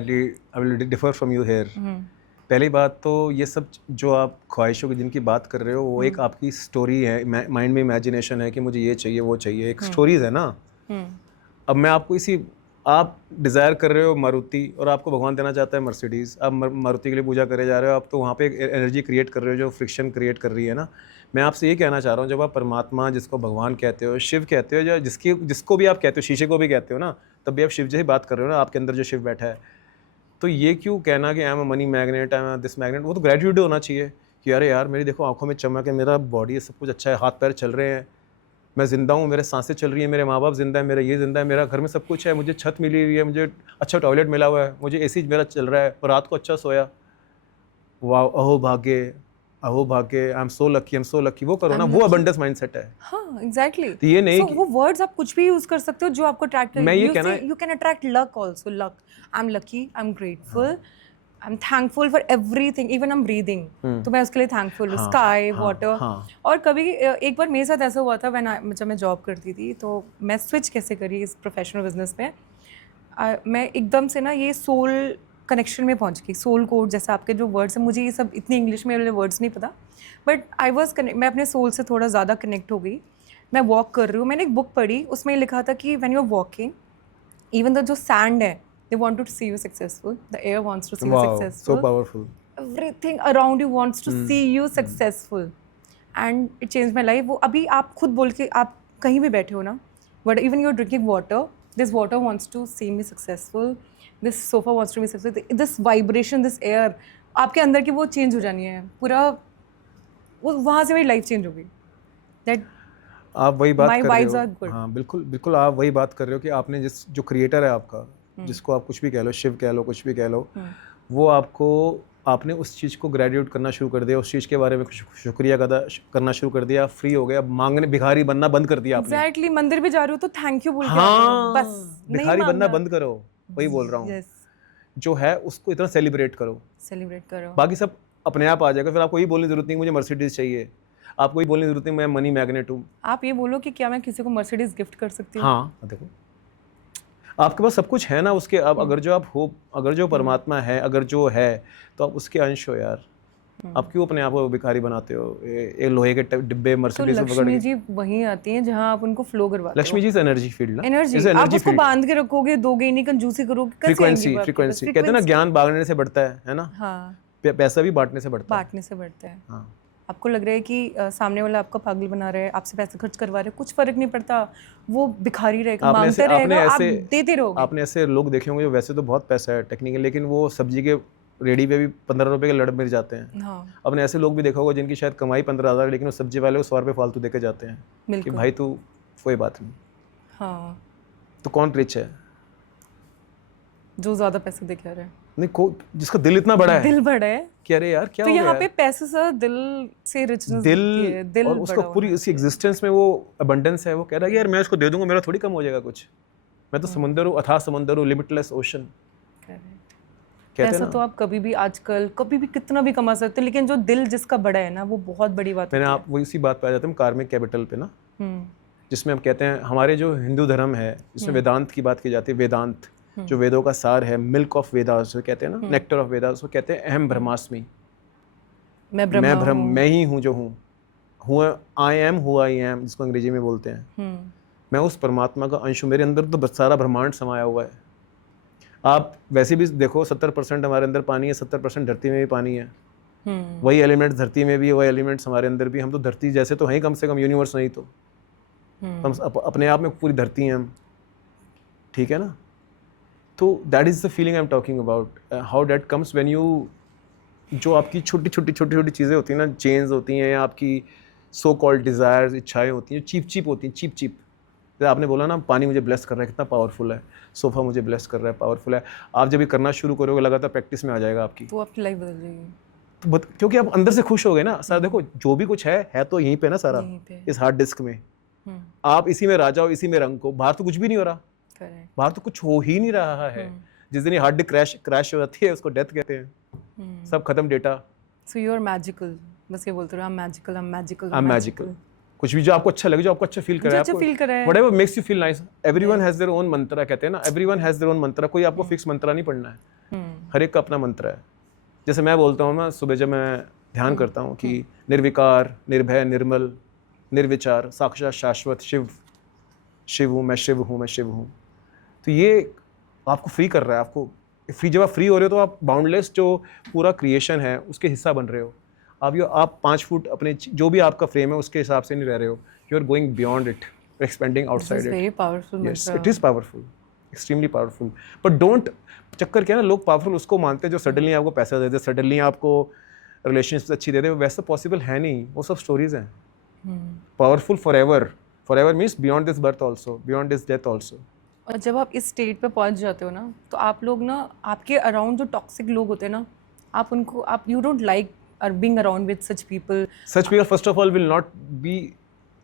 will differ from you here. पहली बात तो ये सब जो आप ख्वाहिशों की जिनकी बात कर रहे हो, वो एक आपकी स्टोरी है, माइंड में इमेजिनेशन है कि मुझे ये चाहिए वो चाहिए, एक स्टोरीज है ना। अब मैं आपको इसी, आप डिज़ायर कर रहे हो मारुति और आपको भगवान देना चाहता है मर्सिडीज़, आप मारुति के लिए पूजा करे जा रहे हो, आप तो वहाँ पे एक एनर्जी क्रिएट कर रहे हो जो फ्रिक्शन क्रिएट कर रही है ना। मैं आपसे ये कहना चाह रहा हूँ, जब आप परमात्मा, जिसको भगवान कहते हो, शिव कहते हो, या जिसको भी आप कहते हो, शीशे को भी कहते हो ना, तब भी आप शिव जी ही बात कर रहे हो ना, आपके अंदर जो शिव बैठा है। तो ये क्यों कहना कि I am a money magnet, I am this magnet, वो तो ग्रेटिट्यूड होना चाहिए कि अरे यार मेरी देखो आंखों में चमक है, मेरा बॉडी सब कुछ अच्छा है, हाथ पैर चल रहे हैं, मैं ज़िंदा हूँ, मेरे सांसें चल रही हैं, मेरे माँ बाप ज़िंदा है, मेरा ये ज़िंदा है, मेरा घर में सब कुछ है, मुझे छत मिली हुई है, मुझे अच्छा टॉयलेट मिला हुआ है, मुझे एसी मेरा चल रहा है और रात को अच्छा सोया। वाह, अहो भाग्य, I am so lucky, I am so lucky. वो करो ना, वो अबंडेंस माइंडसेट है। हाँ, एग्जैक्टली। तो ये नहीं so, वो वर्ड्स आप कुछ भी यूज कर सकते हो जो आपको अट्रैक्ट करे। मैं ये कहना, you can attract luck also. Luck, I am lucky, I am grateful, I am thankful for everything, even I am breathing, तो मैं उसके लिए थैंकफुल हूँ। Sky, water. और कभी एक बार मेरे साथ ऐसा हुआ था, जब मैं जॉब करती थी, तो मैं स्विच कैसे करी इस प्रोफेशनल बिजनेस में, मैं एकदम से ना ये सोल कनेक्शन में पहुंच गई। सोल कोड जैसे आपके जो वर्ड्स हैं, मुझे ये सब इतनी इंग्लिश में वाले वर्ड्स नहीं पता, बट मैं अपने सोल से थोड़ा ज़्यादा कनेक्ट हो गई। मैं वॉक कर रही हूँ, मैंने एक बुक पढ़ी, उसमें लिखा था कि when you are walking, even the जो सैंड है, they want to see you successful, the air wants to see you successful, so powerful, everything around you wants to see you successful, and it changed my life. वो अभी आप खुद बोल के आप कहीं भी बैठे हो ना, but even you're drinking water, this water wants to see me successful, this sofa wants to be successful, this vibration, this air, आपके अंदर की वो चेंज हो जानी है पूरा, वो वहाँ से मेरी लाइफ चेंज हो गई. That आप वही बात my कर रहे vibes are हो. good. हाँ बिल्कुल बिल्कुल, आप वही बात कर रहे हो कि आपने जो क्रिएटर है आपका, जिसको आप कुछ भी कह लो, शिव कह लो, कुछ भी कह लो, वो आपने उस चीज़ को ग्रेजुएट करना शुरू कर दिया, उस चीज़ के बारे में शुक्रिया करना शुरू कर दिया, फ्री हो गए, अब मांगने भिखारी बनना बंद कर दिया आपने. Exactly, मंदिर भी जा रहे हो तो थैंक यू बोल के आते हो, हाँ, बस भिखारी बनना बंद करो, वही बोल रहा हूँ. Yes, जो है उसको इतना सेलिब्रेट करो, सेलिब्रेट करो. बाकी सब अपने आप आ जाएगा. फिर आपको ये बोलने की जरूरत नहीं मुझे मर्सिडीज चाहिए, आपको ये बोलने की जरूरत नहीं मैं मनी मैग्नेट हूँ. आप ये बोलो कि क्या मैं किसी को मर्सिडीज गिफ्ट कर सकती हूँ? हाँ देखो, आपके पास सब कुछ है ना उसके. अब अगर जो आप हो, अगर जो परमात्मा है, अगर जो है, तो आप उसके अंश हो यार. आप क्यों अपने आप को भिखारी बनाते हो ये लोहे के डिब्बे तो मर्सिडीज में पकड़ लक्ष्मी के? जी वहीं आती हैं जहाँ आप उनको फ्लो करवाते हो. Lakshmi ji is energy field ना, एनर्जी इज आप एनर्जी उसको फील्ड. बांध के रखोगे, दोगे नहीं, कंजूसी करोगे, कैसे आएंगी फ्रीक्वेंसी वो आपके पास? फ्रीक्वेंसी कहते हैं ना, ज्ञान बांटने से बढ़ता है ना. हाँ, पैसा भी बांटने से बढ़ता है. बांटने से बढ़ता है. हाँ, आपको लग रहा है कि सामने वाला आपका पागल बना रहा है, आपसे पैसे खर्च करवा रहे हैं, कुछ फर्क नहीं पड़ता, वो भिखारी रहेगा, मांगते रहेगा, आप देते रहोगे. आपने ऐसे लोग देखे होंगे जो वैसे तो बहुत पैसा है टेक्निकल, लेकिन वो सब्जी के रेडी पे भी 15 रुपए के लड़ मिल जाते हैं. हाँ, आपने ऐसे लोग भी देखा होगा जिनकी शायद कमाई 15,000, लेकिन वो सब्जी वाले को 100 रुपये फालतू देके जाते हैं कि बिल्कुल. भाई तू कोई बात नहीं. हाँ, तो कौन रिच है? जो ज्यादा पैसे दे के आ रहे हैं. नहीं, जिसका दिल इतना बड़ा है दिल बड़ा है कि अरे यार क्या तो हो यहाँ गया पे यार? पैसे से दिल से रिचनेस दिल और उसका पूरी उसकी एग्जिस्टेंस में वो अबंडेंस है. वो कह रहा है कि यार मैं उसको दे दूंगा, मेरा थोड़ी कम हो जाएगा कुछ. मैं तो समुंदर हूँ, अथाह समुंदर हूँ, लिमिटलेस ओशन. कहते हैं पैसा ना, तो आप कभी भी आजकल कभी भी कितना भी कमा सकते हो, लेकिन जो दिल जिसका बड़ा है ना, वो बहुत बड़ी बात मैंने होती आप वही उसी बात पे आ जाते हैं कार्मिक कैपिटल पे ना, है. जिसमें हम कहते हैं हमारे जो हिंदू धर्म है, जिसमें वेदांत की बात की जाती है. वेदांत जो वेदों का सार है, मिल्क ऑफ वेदास जो कहते हैं ना, नेक्टर ऑफ वेदास, वो कहते हैं अहम ब्रह्मास्मि, मैं ही हूँ जो हूँ, I am who I am, जिसको अंग्रेजी में बोलते हैं. मैं उस परमात्मा का अंश हूँ, मेरे अंदर तो सारा ब्रह्मांड समाया हुआ है. आप वैसे भी देखो 70% हमारे अंदर पानी है, 70% धरती में भी पानी है. वही एलिमेंट्स धरती में भी, वही एलिमेंट्स हमारे अंदर भी. हम तो धरती जैसे तो हैं कम से कम, यूनिवर्स नहीं तो हम अपने आप में पूरी धरती हैं हम, ठीक है ना. तो that is the feeling I am talking about, how that comes when you, जो आपकी छोटी छोटी चीज़ें होती हैं ना, चेंज होती हैं, या आपकी सो कॉल्ड डिज़ायर्स, इच्छाएं होती हैं, चीप होती हैं, चीप. जैसे आपने बोला ना, पानी मुझे ब्लेस कर रहा है, कितना पावरफुल है. सोफ़ा मुझे ब्लेस कर रहा है, पावरफुल है. आप जब ये करना शुरू करोगे, लगातार प्रैक्टिस में आ जाएगा आपकी, तो आपकी लाइफ बदल जाएगी. तो क्योंकि आप अंदर से खुश हो गए ना. सर देखो, जो भी कुछ है तो यहीं पे ना सारा, इस हार्ड डिस्क में. आप इसी में राजा हो, इसी में रंग को. बाहर तो कुछ भी नहीं हो रहा, बाहर तो कुछ हो ही नहीं रहा है. जिस दिन हार्ड डिस्क क्रैश हो जाती है, उसको डेथ कहते हैं. सब खत्म data. So you are magical, बस ये बोलते रहो, आई एम मैजिकल. कुछ भी जो आपको अच्छा लगे, जो आपको अच्छा फील करे, आपको फील करे, whatever makes you feel nice. Everyone has their own mantra, कहते हैं ना, everyone has their own mantra. कोई आपको फिक्स मंत्रा नहीं पढ़ना है, हर एक का अपना मंत्र है. जैसे मैं बोलता हूँ ना, सुबह जब मैं ध्यान करता हूँ कि निर्विकार, निर्भय, निर्मल, निर्विचार, साक्षात शाश्वत शिव हूँ, मैं शिव हूँ, मैं शिव हूँ. तो ये आपको फ्री कर रहा है. आपको फ्री, जब आप फ्री हो रहे हो तो आप बाउंडलेस जो पूरा क्रिएशन है उसके हिस्सा बन रहे हो. आप 5 फुट अपने जो भी आपका फ्रेम है उसके हिसाब से नहीं रह रहे हो. You are going beyond it, expanding outside it. Very powerful. Yes, it is powerful, extremely powerful. But don't, चक्कर क्या है ना, लोग पावरफुल उसको मानते हैं जो सडनली आपको पैसा दे दे, सडनली आपको रिलेशनशिप अच्छी दे दे. वैसा पॉसिबल है नहीं, वो सब स्टोरीज हैं. Powerful forever means beyond this birth also, beyond this death also. और जब आप इस स्टेट पे पहुंच जाते हो ना, तो आप लोग ना, आपके अराउंड जो टॉक्सिक लोग होते हैं ना, आप उनको, आप you don't like or being around with such people first of all will not be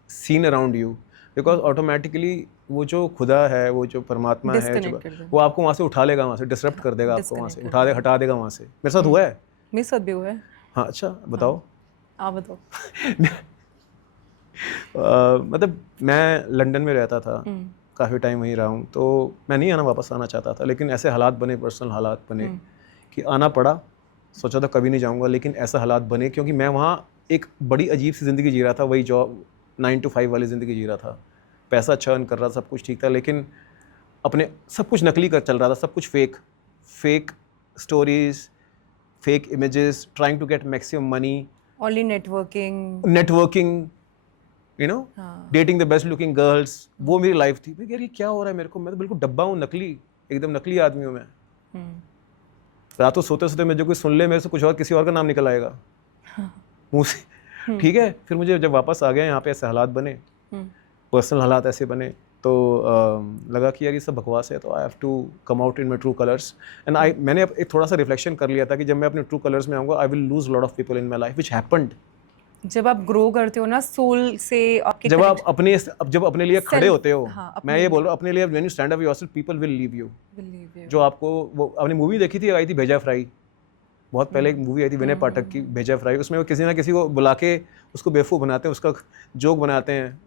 seen around you, because automatically वो जो खुदा है, वो जो परमात्मा है, वो आपको वहाँ से उठा लेगा, वहाँ से डिसरप्ट कर देगा आपको, वहाँ से हटा देगा वहाँ से. मेरे साथ हुआ है. मेरे साथ भी हुआ है. हाँ, अच्छा बताओ. आप बताओ. मतलब मैं लंदन में रहता था, काफ़ी टाइम वहीं रहा हूँ, तो मैं नहीं वापस आना चाहता था, लेकिन ऐसे हालात बने, पर्सनल हालात बने कि आना पड़ा. सोचा था कभी नहीं जाऊंगा, लेकिन ऐसा हालात बने क्योंकि मैं वहाँ एक बड़ी अजीब सी ज़िंदगी जी रहा था. वही जॉब 9 to 5 वाली ज़िंदगी जी रहा था. पैसा अच्छा अर्न कर रहा था, सब कुछ ठीक था, लेकिन अपने सब कुछ नकली कर चल रहा था, सब कुछ fake stories, fake images, trying to get maximum money, only networking, you know, dating the best looking girls. वो मेरी लाइफ थी। मैं यार ये क्या हो रहा है मेरे को, मैं तो बिल्कुल डब्बा हूँ, नकली, एकदम नकली आदमी हूँ मैं। रात को सोते सोते मुझे कोई सुन ले, मेरे से कुछ और किसी और का नाम निकल आएगा मुंह से। ठीक है, फिर मुझे जब वापस आ गया यहाँ पे, ऐसे हालात बने, पर्सनल हालात ऐसे बने, तो लगा कि यार ये सब बकवास है, तो I have to come out in my true colours. And मैंने एक थोड़ा सा रिफ्लेक्शन कर लिया था कि जब मैं अपने ट्रू कलर्स में आऊँगा, I will lose lot of people in my life, which happened. जब आप ग्रो करते हो ना सोल से, आपके जब आप अपने लिए खड़े होते हो, हाँ, मैं ये बोल रहा हूँ, अपने लिए when you stand up yourself, people will leave you. जो आपको, वो आपने मूवी देखी थी, आई थी भेजा फ्राई, बहुत पहले एक मूवी आई थी विनय पाठक की, भेजा फ्राई। उसमें वो किसी ना किसी को बुला के उसको बेवकूफ़ बनाते हैं, उसका जोक बनाते हैं,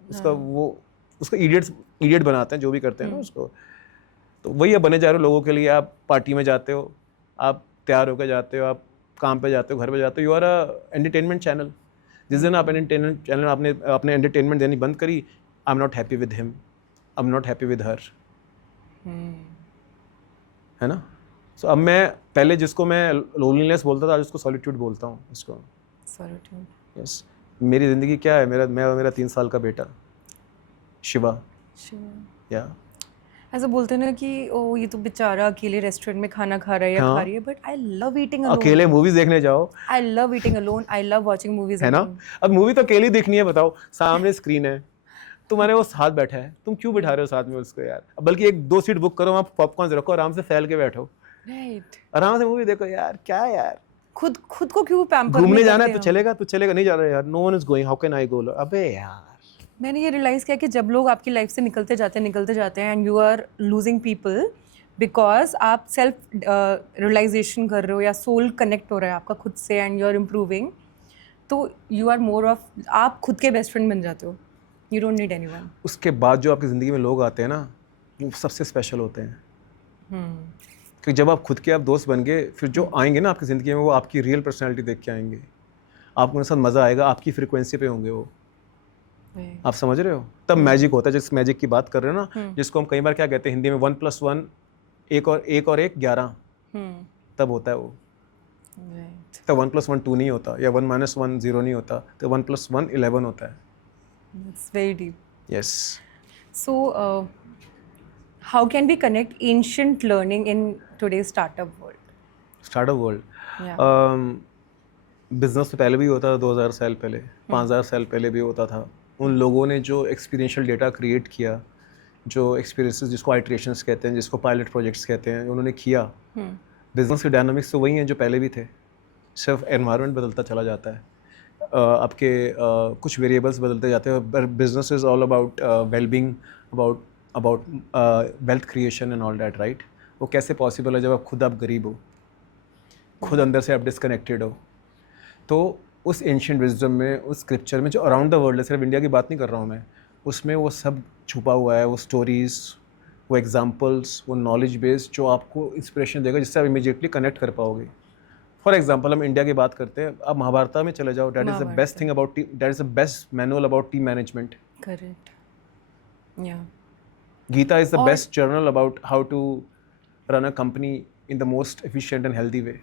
उसका इडियट बनाते हैं, जो भी करते हैं ना उसको। तो वही अब बने जा रहे हो लोगों के लिए। आप पार्टी में जाते हो, आप तैयार होकर जाते हो, आप काम पे जाते हो, घर पे जाते हो, you are a entertainment channel. जिस दिन आप एंटरटेनमेंट चैनल आपने एंटरटेनमेंट देनी बंद करी, I am not happy with him, I am not happy with her, है ना। सो अब मैं पहले जिसको मैं लोनलीनेस बोलता था, आज उसको सॉलिट्यूड बोलता हूँ। इसको सॉलिट्यूड, यस। मेरी ज़िंदगी क्या है, मेरा 3 साल का बेटा शिवा, या ऐसा बोलते हैं ना कि ओ ये तो बेचारा अकेले रेस्टोरेंट में खाना खा रहा है या खा रही है, but I love eating alone. अकेले मूवीज देखने जाओ, I love eating alone, I love watching movies, है ना। अब मूवी तो अकेली देखनी है, बताओ, सामने स्क्रीन है, तुम्हारे वो साथ बैठा है, तुम क्यों बिठा रहे हो साथ में उसको यार। बल्कि 1-2 सीट बुक करो, वहाँ पॉपकॉर्न रखो, आराम से फैल के बैठो, राइट, आराम से मूवी देखो यार। क्या यार, खुद को क्यों पैम्पर घूमने जाना है तो चलेगा, नहीं जा रहा यार, no one is going, how can I go. अबे यार, मैंने ये रियलाइज़ किया कि जब लोग आपकी लाइफ से निकलते जाते हैं and you are losing people because आप सेल्फ रियलाइजेशन कर रहे हो या सोल कनेक्ट हो रहा है आपका खुद से एंड यू आर इम्प्रूविंग, तो यू आर मोर ऑफ, आप खुद के बेस्ट फ्रेंड बन जाते हो, यू डोंट नीड एनीवन। उसके बाद जो आपकी ज़िंदगी में लोग आते हैं ना, वो सबसे स्पेशल होते हैं। क्योंकि जब आप खुद के आप दोस्त बन गए, फिर जो आएंगे ना आपकी ज़िंदगी में, वो आपकी रियल पर्सनैलिटी देख के आएंगे, आपको उनके साथ मज़ा आएगा, आपकी फ्रिक्वेंसी पे होंगे वो, आप समझ रहे हो। तब मैजिक होता है, जिस मैजिक की बात कर रहे हो ना, जिसको हम कई बार क्या कहते हैं हिंदी में, 1+1 1 और 1 11, तब होता है वो। तब 1+1 2 नहीं होता, या 1-1 0 नहीं होता, तो 1+1 11 होता है। It's very deep. Yes. So, how can we connect ancient learning in today's startup world? Startup world. Yeah. Business से पहले भी होता था, 2000 साल पहले, 5000 साल पहले भी होता था। उन लोगों ने जो एक्सपीरियंशियल डेटा क्रिएट किया, जो एक्सपीरियंसेस, जिसको आइट्रेशंस कहते हैं, जिसको पायलट प्रोजेक्ट्स कहते हैं, उन्होंने किया। बिजनेस के डायनामिक्स तो वही हैं जो पहले भी थे, सिर्फ एनवायरनमेंट बदलता चला जाता है, आपके कुछ वेरिएबल्स बदलते जाते हैं। But business is all about wellbeing, about wealth creation and all that, right. वो कैसे पॉसिबल है जब आप गरीब हो, खुद अंदर से आप डिसकनेक्टेड हो। तो उस एंशिएंट विजडम में, उस स्क्रिप्चर में, जो अराउंड द वर्ल्ड है, सिर्फ इंडिया की बात नहीं कर रहा हूँ मैं, उसमें वो सब छुपा हुआ है, वो स्टोरीज़, वो एग्जांपल्स, वो नॉलेज बेस जो आपको इंस्पिरेशन देगा, जिससे आप इमीडिएटली कनेक्ट कर पाओगे। फॉर एग्जांपल, हम इंडिया की बात करते हैं, आप महाभारत में चले जाओ, that is the best thing about team, that is the best manual about team management. Correct, या Gita is the best journal about how to run a company in the most efficient and healthy way.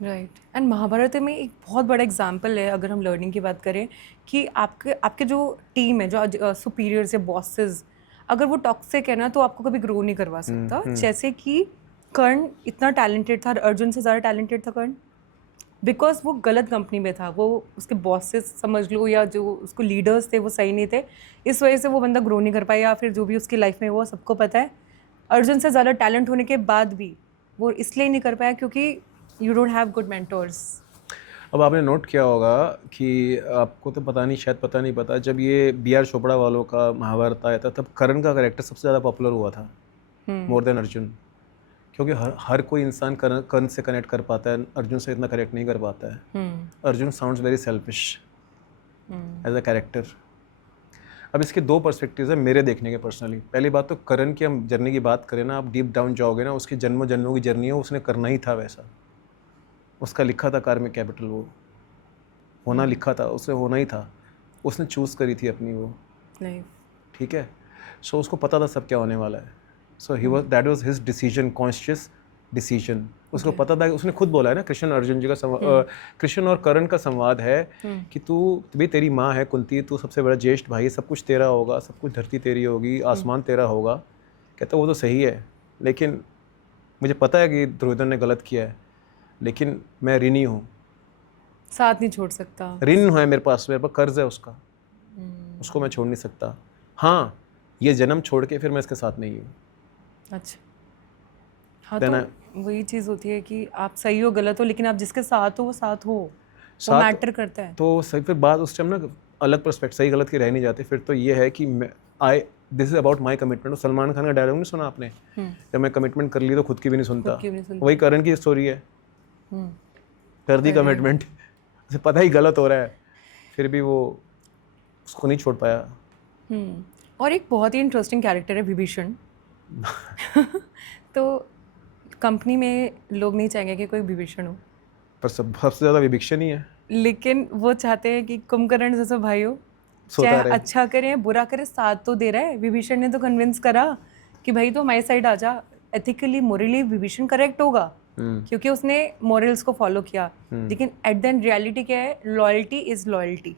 Right. And Mahabharat में एक बहुत बड़ा example है, अगर हम learning की बात करें, कि आपके जो टीम है, जो सुपीरियर्स या बॉसेस, अगर वो टॉक्सिक है ना, तो आपको कभी ग्रो नहीं करवा सकता। जैसे कि कर्ण इतना टैलेंटेड था, अर्जुन से ज़्यादा टैलेंटेड था कर्ण, बिकॉज वो गलत कंपनी में था, वो उसके बॉसेस समझ लो या जो उसको लीडर्स थे वो सही नहीं थे, इस वजह से वो बंदा ग्रो नहीं कर पाया, या फिर जो भी उसकी लाइफ में वो सबको पता है। अर्जुन से ज़्यादा टैलेंट होने के बाद भी वो इसलिए नहीं कर पाया क्योंकि you don't have good mentors. अब आपने नोट किया होगा कि, आपको तो पता नहीं, शायद पता नहीं पता, जब ये BR चोपड़ा वालों का महाभारत आया था, तब कर्ण का कैरेक्टर सबसे ज़्यादा पॉपुलर हुआ था, मोर देन अर्जुन। क्योंकि हर कोई इंसान कर्ण से कनेक्ट कर पाता है, अर्जुन से इतना कनेक्ट नहीं कर पाता है। Arjun sounds very selfish as a character. अब इसके 2 पर्सपेक्टिव्स हैं मेरे देखने के पर्सनली। पहली बात तो, कर्ण की हम जर्नी की बात करें ना, आप डीप डाउन जाओगे ना, उसकी जन्मों जन्मों की जर्नी है, उसने करना ही था वैसा, उसका लिखा था कार्मिक कैपिटल, वो होना लिखा था, उसे होना ही था, उसने चूज़ करी थी अपनी वो लाइफ, ठीक है। सो उसको पता था सब क्या होने वाला है। So he was, that was his decision, conscious decision. उसको पता था, उसने खुद बोला है ना, कृष्ण अर्जुन जी का कृष्ण और कर्ण का संवाद है कि तू भी, तेरी माँ है कुंती, तू सबसे बड़ा ज्येष्ठ भाई, सब कुछ तेरा होगा, सब कुछ धरती तेरी होगी, आसमान तेरा होगा। कहता वो तो सही है, लेकिन मुझे पता है कि दुर्योधन ने गलत किया है, लेकिन मैं ऋणी हूँ, साथ नहीं छोड़ सकता। ऋण है मेरे पास कर्ज है उसका, उसको मैं छोड़ नहीं सकता। हाँ, ये जन्म छोड़ के फिर मैं इसके साथ नहीं हूँ। अच्छा, हाँ, तो वही चीज़ होती है कि आप सही हो गलत हो, लेकिन आप जिसके साथ हो वो साथ हो, वो मैटर करता है। तो सही, फिर बात उस टाइम ना अलग पर्सपेक्ट, सही गलत की रह नहीं जाती। फिर तो ये है कि this is about my commitment. Salman Khan का डायलॉग नहीं सुना आपने, जब मैं कमिटमेंट कर ली तो खुद की भी नहीं सुनता। वही करण की स्टोरी है, कर दी कमिटमेंट, उसे पता ही गलत हो रहा है, फिर भी वो उसको नहीं छोड़ पाया। और एक बहुत ही इंटरेस्टिंग कैरेक्टर है विभीषण। तो कंपनी में लोग नहीं चाहेंगे कि कोई विभीषण हो, पर सबसे ज़्यादा विभीषण ही है। लेकिन वो चाहते हैं कि कुंभकर्ण जैसा भाई हो, चाहे अच्छा करे बुरा करे, साथ तो दे रहा है। विभीषण ने तो कन्विंस करा कि भाई तो हमारी साइड आ जा, एथिकली मोरली विभीषण करेक्ट होगा, क्योंकि उसने मॉरल्स को फॉलो किया। लेकिन एट द एंड रियलिटी क्या है, लॉयल्टी इज लॉयल्टी।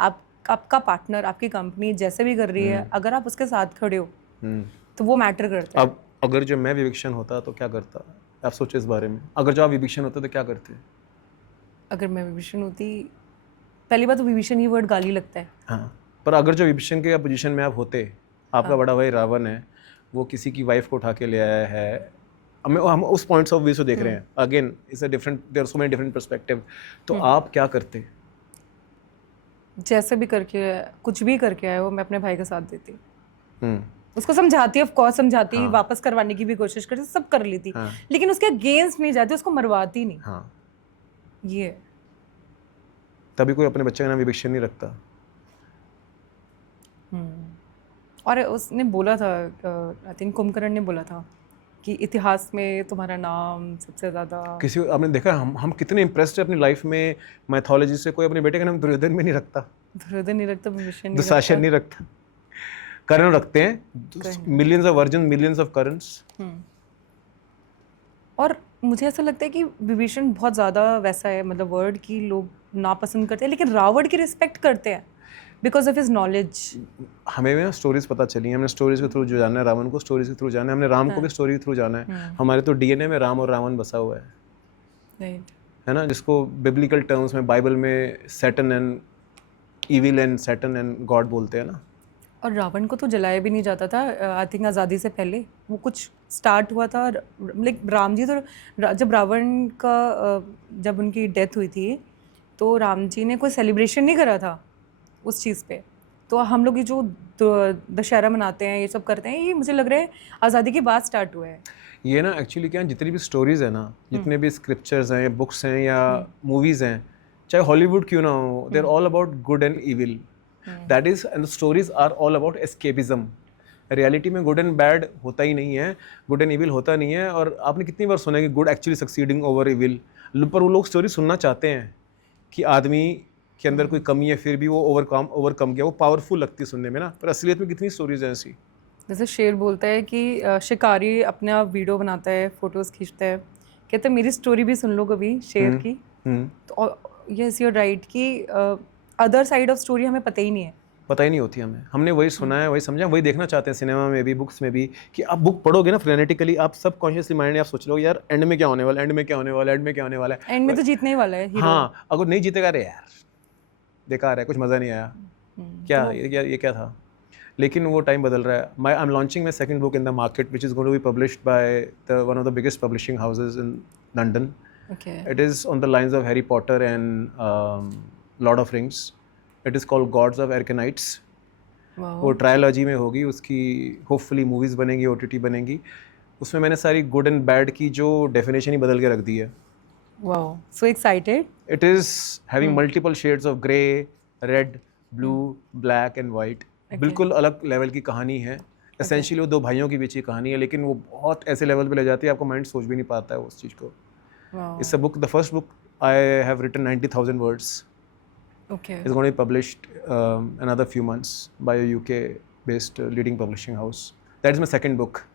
आपका पार्टनर, आपकी कंपनी जैसे भी कर रही है, अगर आप उसके साथ खड़े हो तो वो मैटर करता है। अब अगर जो मैं विभीषण होता तो क्या करता, आप सोचो इस बारे में। अगर जो आप विभीषण होते तो क्या करते? अगर मैं विभीषण होती, पहली बात तो विभीषण ही वर्ड गाली लगता है। हाँ, पर अगर जो विभीषण के पोजीशन में आप होते, आपका बड़ा भाई रावण है, वो किसी की वाइफ को उठा के ले आया है, हम उस पॉइंट्स ऑफ व्यू से देख रहे हैं। Again it's a different, there are so many different perspective. तो आप क्या करते? जैसे भी करके, कुछ भी करके आए हो, मैं अपने भाई का साथ देती, उसको समझाती, ऑफ कोर्स समझाती, हाँ। वापस करवाने की भी कोशिश करती, सब कर लेती, हाँ। लेकिन उसके अगेंस्ट नहीं जाती, उसको मरवाती नहीं। हाँ। ये तभी कोई अपने बच्चे का नाम विभीषण नहीं रखता। और उसने बोला था, आई थिंक कुंभकर्ण ने बोला था कि इतिहास में तुम्हारा नाम सबसे ज़्यादा। किसी आपने देखा हम कितने इम्प्रेस्ड है अपनी लाइफ में मैथोलॉजी से, कोई अपने बेटे का नाम दुर्योधन भी नहीं रखता, दुर्योधन नहीं रखता, विभीषण नहीं, दुशासन नहीं रखता, कर्ण रखते हैं, millions of Arjun, millions of Karnas. और मुझे ऐसा लगता है कि विभीषण बहुत ज़्यादा वैसा है, मतलब वर्ड की लोग नापसंद करते हैं, लेकिन रावण की रिस्पेक्ट करते हैं बिकॉज ऑफ हिज नॉलेज। हमें भी ना स्टोरीज पता चली, हमने स्टोरीज के थ्रू जो जाना है, रावण को स्टोरीज के थ्रू जाना है, हमने राम को भी स्टोरी के थ्रू जाना है। हमारे तो डीएनए में राम और रावण बसा हुआ है, है ना, जिसको बिब्लिकल टर्म्स में बाइबल में Satan and evil and Satan and God बोलते हैं ना। और रावण को तो जलाया भी नहीं जाता था, आई थिंक आज़ादी से पहले वो कुछ स्टार्ट हुआ था। लाइक राम जी तो जब रावण का जब उनकी डेथ हुई थी तो राम जी ने कोई सेलिब्रेशन नहीं करा था उस चीज़ पे। तो हम लोग ये जो दशहरा मनाते हैं, ये सब करते हैं, ये मुझे लग रहा है आज़ादी के बाद स्टार्ट हुआ है। ये ना एक्चुअली क्या है, जितनी भी स्टोरीज है ना, जितने भी स्क्रिप्चर्स हैं, बुक्स हैं या मूवीज़ हैं, चाहे हॉलीवुड क्यों ना हो, they are all about good and evil. That is, and stories are all about escapism. Reality में गुड एंड बैड होता ही नहीं है, गुड एंड इविल होता नहीं है। और आपने कितनी बार सुना है कि good actually succeeding over evil, पर वो लोग स्टोरी सुनना चाहते हैं कि आदमी के अंदर कोई कमी है फिर भी वो ओवरकम किया, वो पावरफुल लगती है सुनने में ना। पर असलियत में कितनी स्टोरीज हैं ऐसी। जैसे शेर बोलता है कि शिकारी अपने आप वीडियो बनाता है, फोटोज खींचता है, कहते हैं मेरी स्टोरी भी सुन लो कभी शेर की। तो यस यू आर राइट कि अदर साइड ऑफ स्टोरी हमें पता ही नहीं है, पता ही नहीं होती हमें। हमने वही सुना है, वही समझा, वही देखना चाहते हैं सिनेमा में भी, बुक्स में भी। कि आप बुक पढ़ोगे ना फ्रेनेटिकली, आप सब कॉन्शियसली माइंड, आप सोच लो यार एंड में क्या होने वाला है, एंड में क्या होने वाला है, एंड में क्या होने वाला है, एंड में तो जीतने ही वाला है हीरो। हाँ, अगर नहीं जीतेगा अरे यार बेकार है, कुछ मज़ा नहीं आया, क्या ये क्या था। लेकिन वो टाइम बदल रहा है। I am launching my second book in the market which is going to be published by one of the biggest publishing houses in London. It is on the lines of Harry Potter and Lord of Rings. It is called Gods of Arcanites. वो trilogy में होगी, उसकी hopefully movies बनेंगी, OTT बनेंगी। उसमें मैंने सारी good and bad की जो डेफिनेशन ही बदल के रख दी है। Wow, so excited. It is having multiple shades of grey, red, blue, black and white. बिल्कुल अलग लेवल की कहानी है। Essentially वो दो भाइयों के बीच की कहानी है, लेकिन वो बहुत ऐसे लेवल पे ले जाती है आपको माइंड सोच भी नहीं पाता है उस चीज़ को। It's a book, the first book I have written 90,000 words. Okay. It's going to be published another few months by a UK based leading publishing house. That is my second book.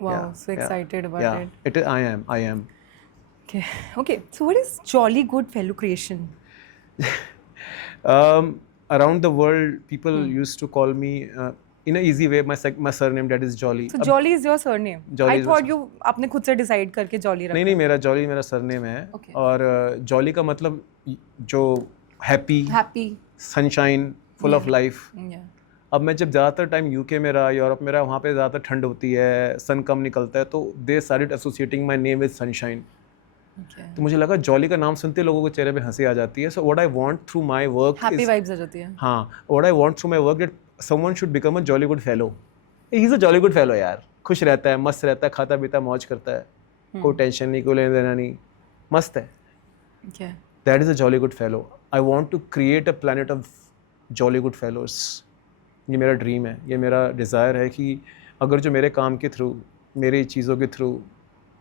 Wow, Yeah, so excited about yeah. it. I am. Okay. Okay. So what is Jolly Good Fellow Creation? Around the world, people used to call me in a easy way. My surname, that is Jolly. So Jolly is your surname. Jolly I is my thought you आपने खुद से decide करके Jolly नहीं रखा नहीं, मेरा jolly मेरा surname है. Okay. और जॉली का मतलब जो हैप्पी, है. Happy. Sunshine, full of life. Yeah. अब मैं जब ज़्यादातर टाइम यूके में रहा, यूरोप में रहा, वहाँ पे ज़्यादातर ठंड होती है, सन कम निकलता है, तो they started associating my name with sunshine. Okay. तो मुझे लगा जॉली का नाम सुनते लोगों के चेहरे पे हंसी आ जाती है. So what I want through my work Happy vibes आ जाती है. हाँ, what I want through my work that someone should become a jolly good fellow. He is a jolly good fellow यार. खुश रहता है, मस्त रहता है, खाता पीता मौज करता है, कोई टेंशन नहीं, कोई लेना देना नहीं, मस्त है. Okay. That is a jolly good fellow. I want to create a planet of jolly good fellows. ये मेरा ड्रीम है, ये मेरा डिज़ायर है कि अगर जो मेरे काम के थ्रू, मेरी चीज़ों के थ्रू,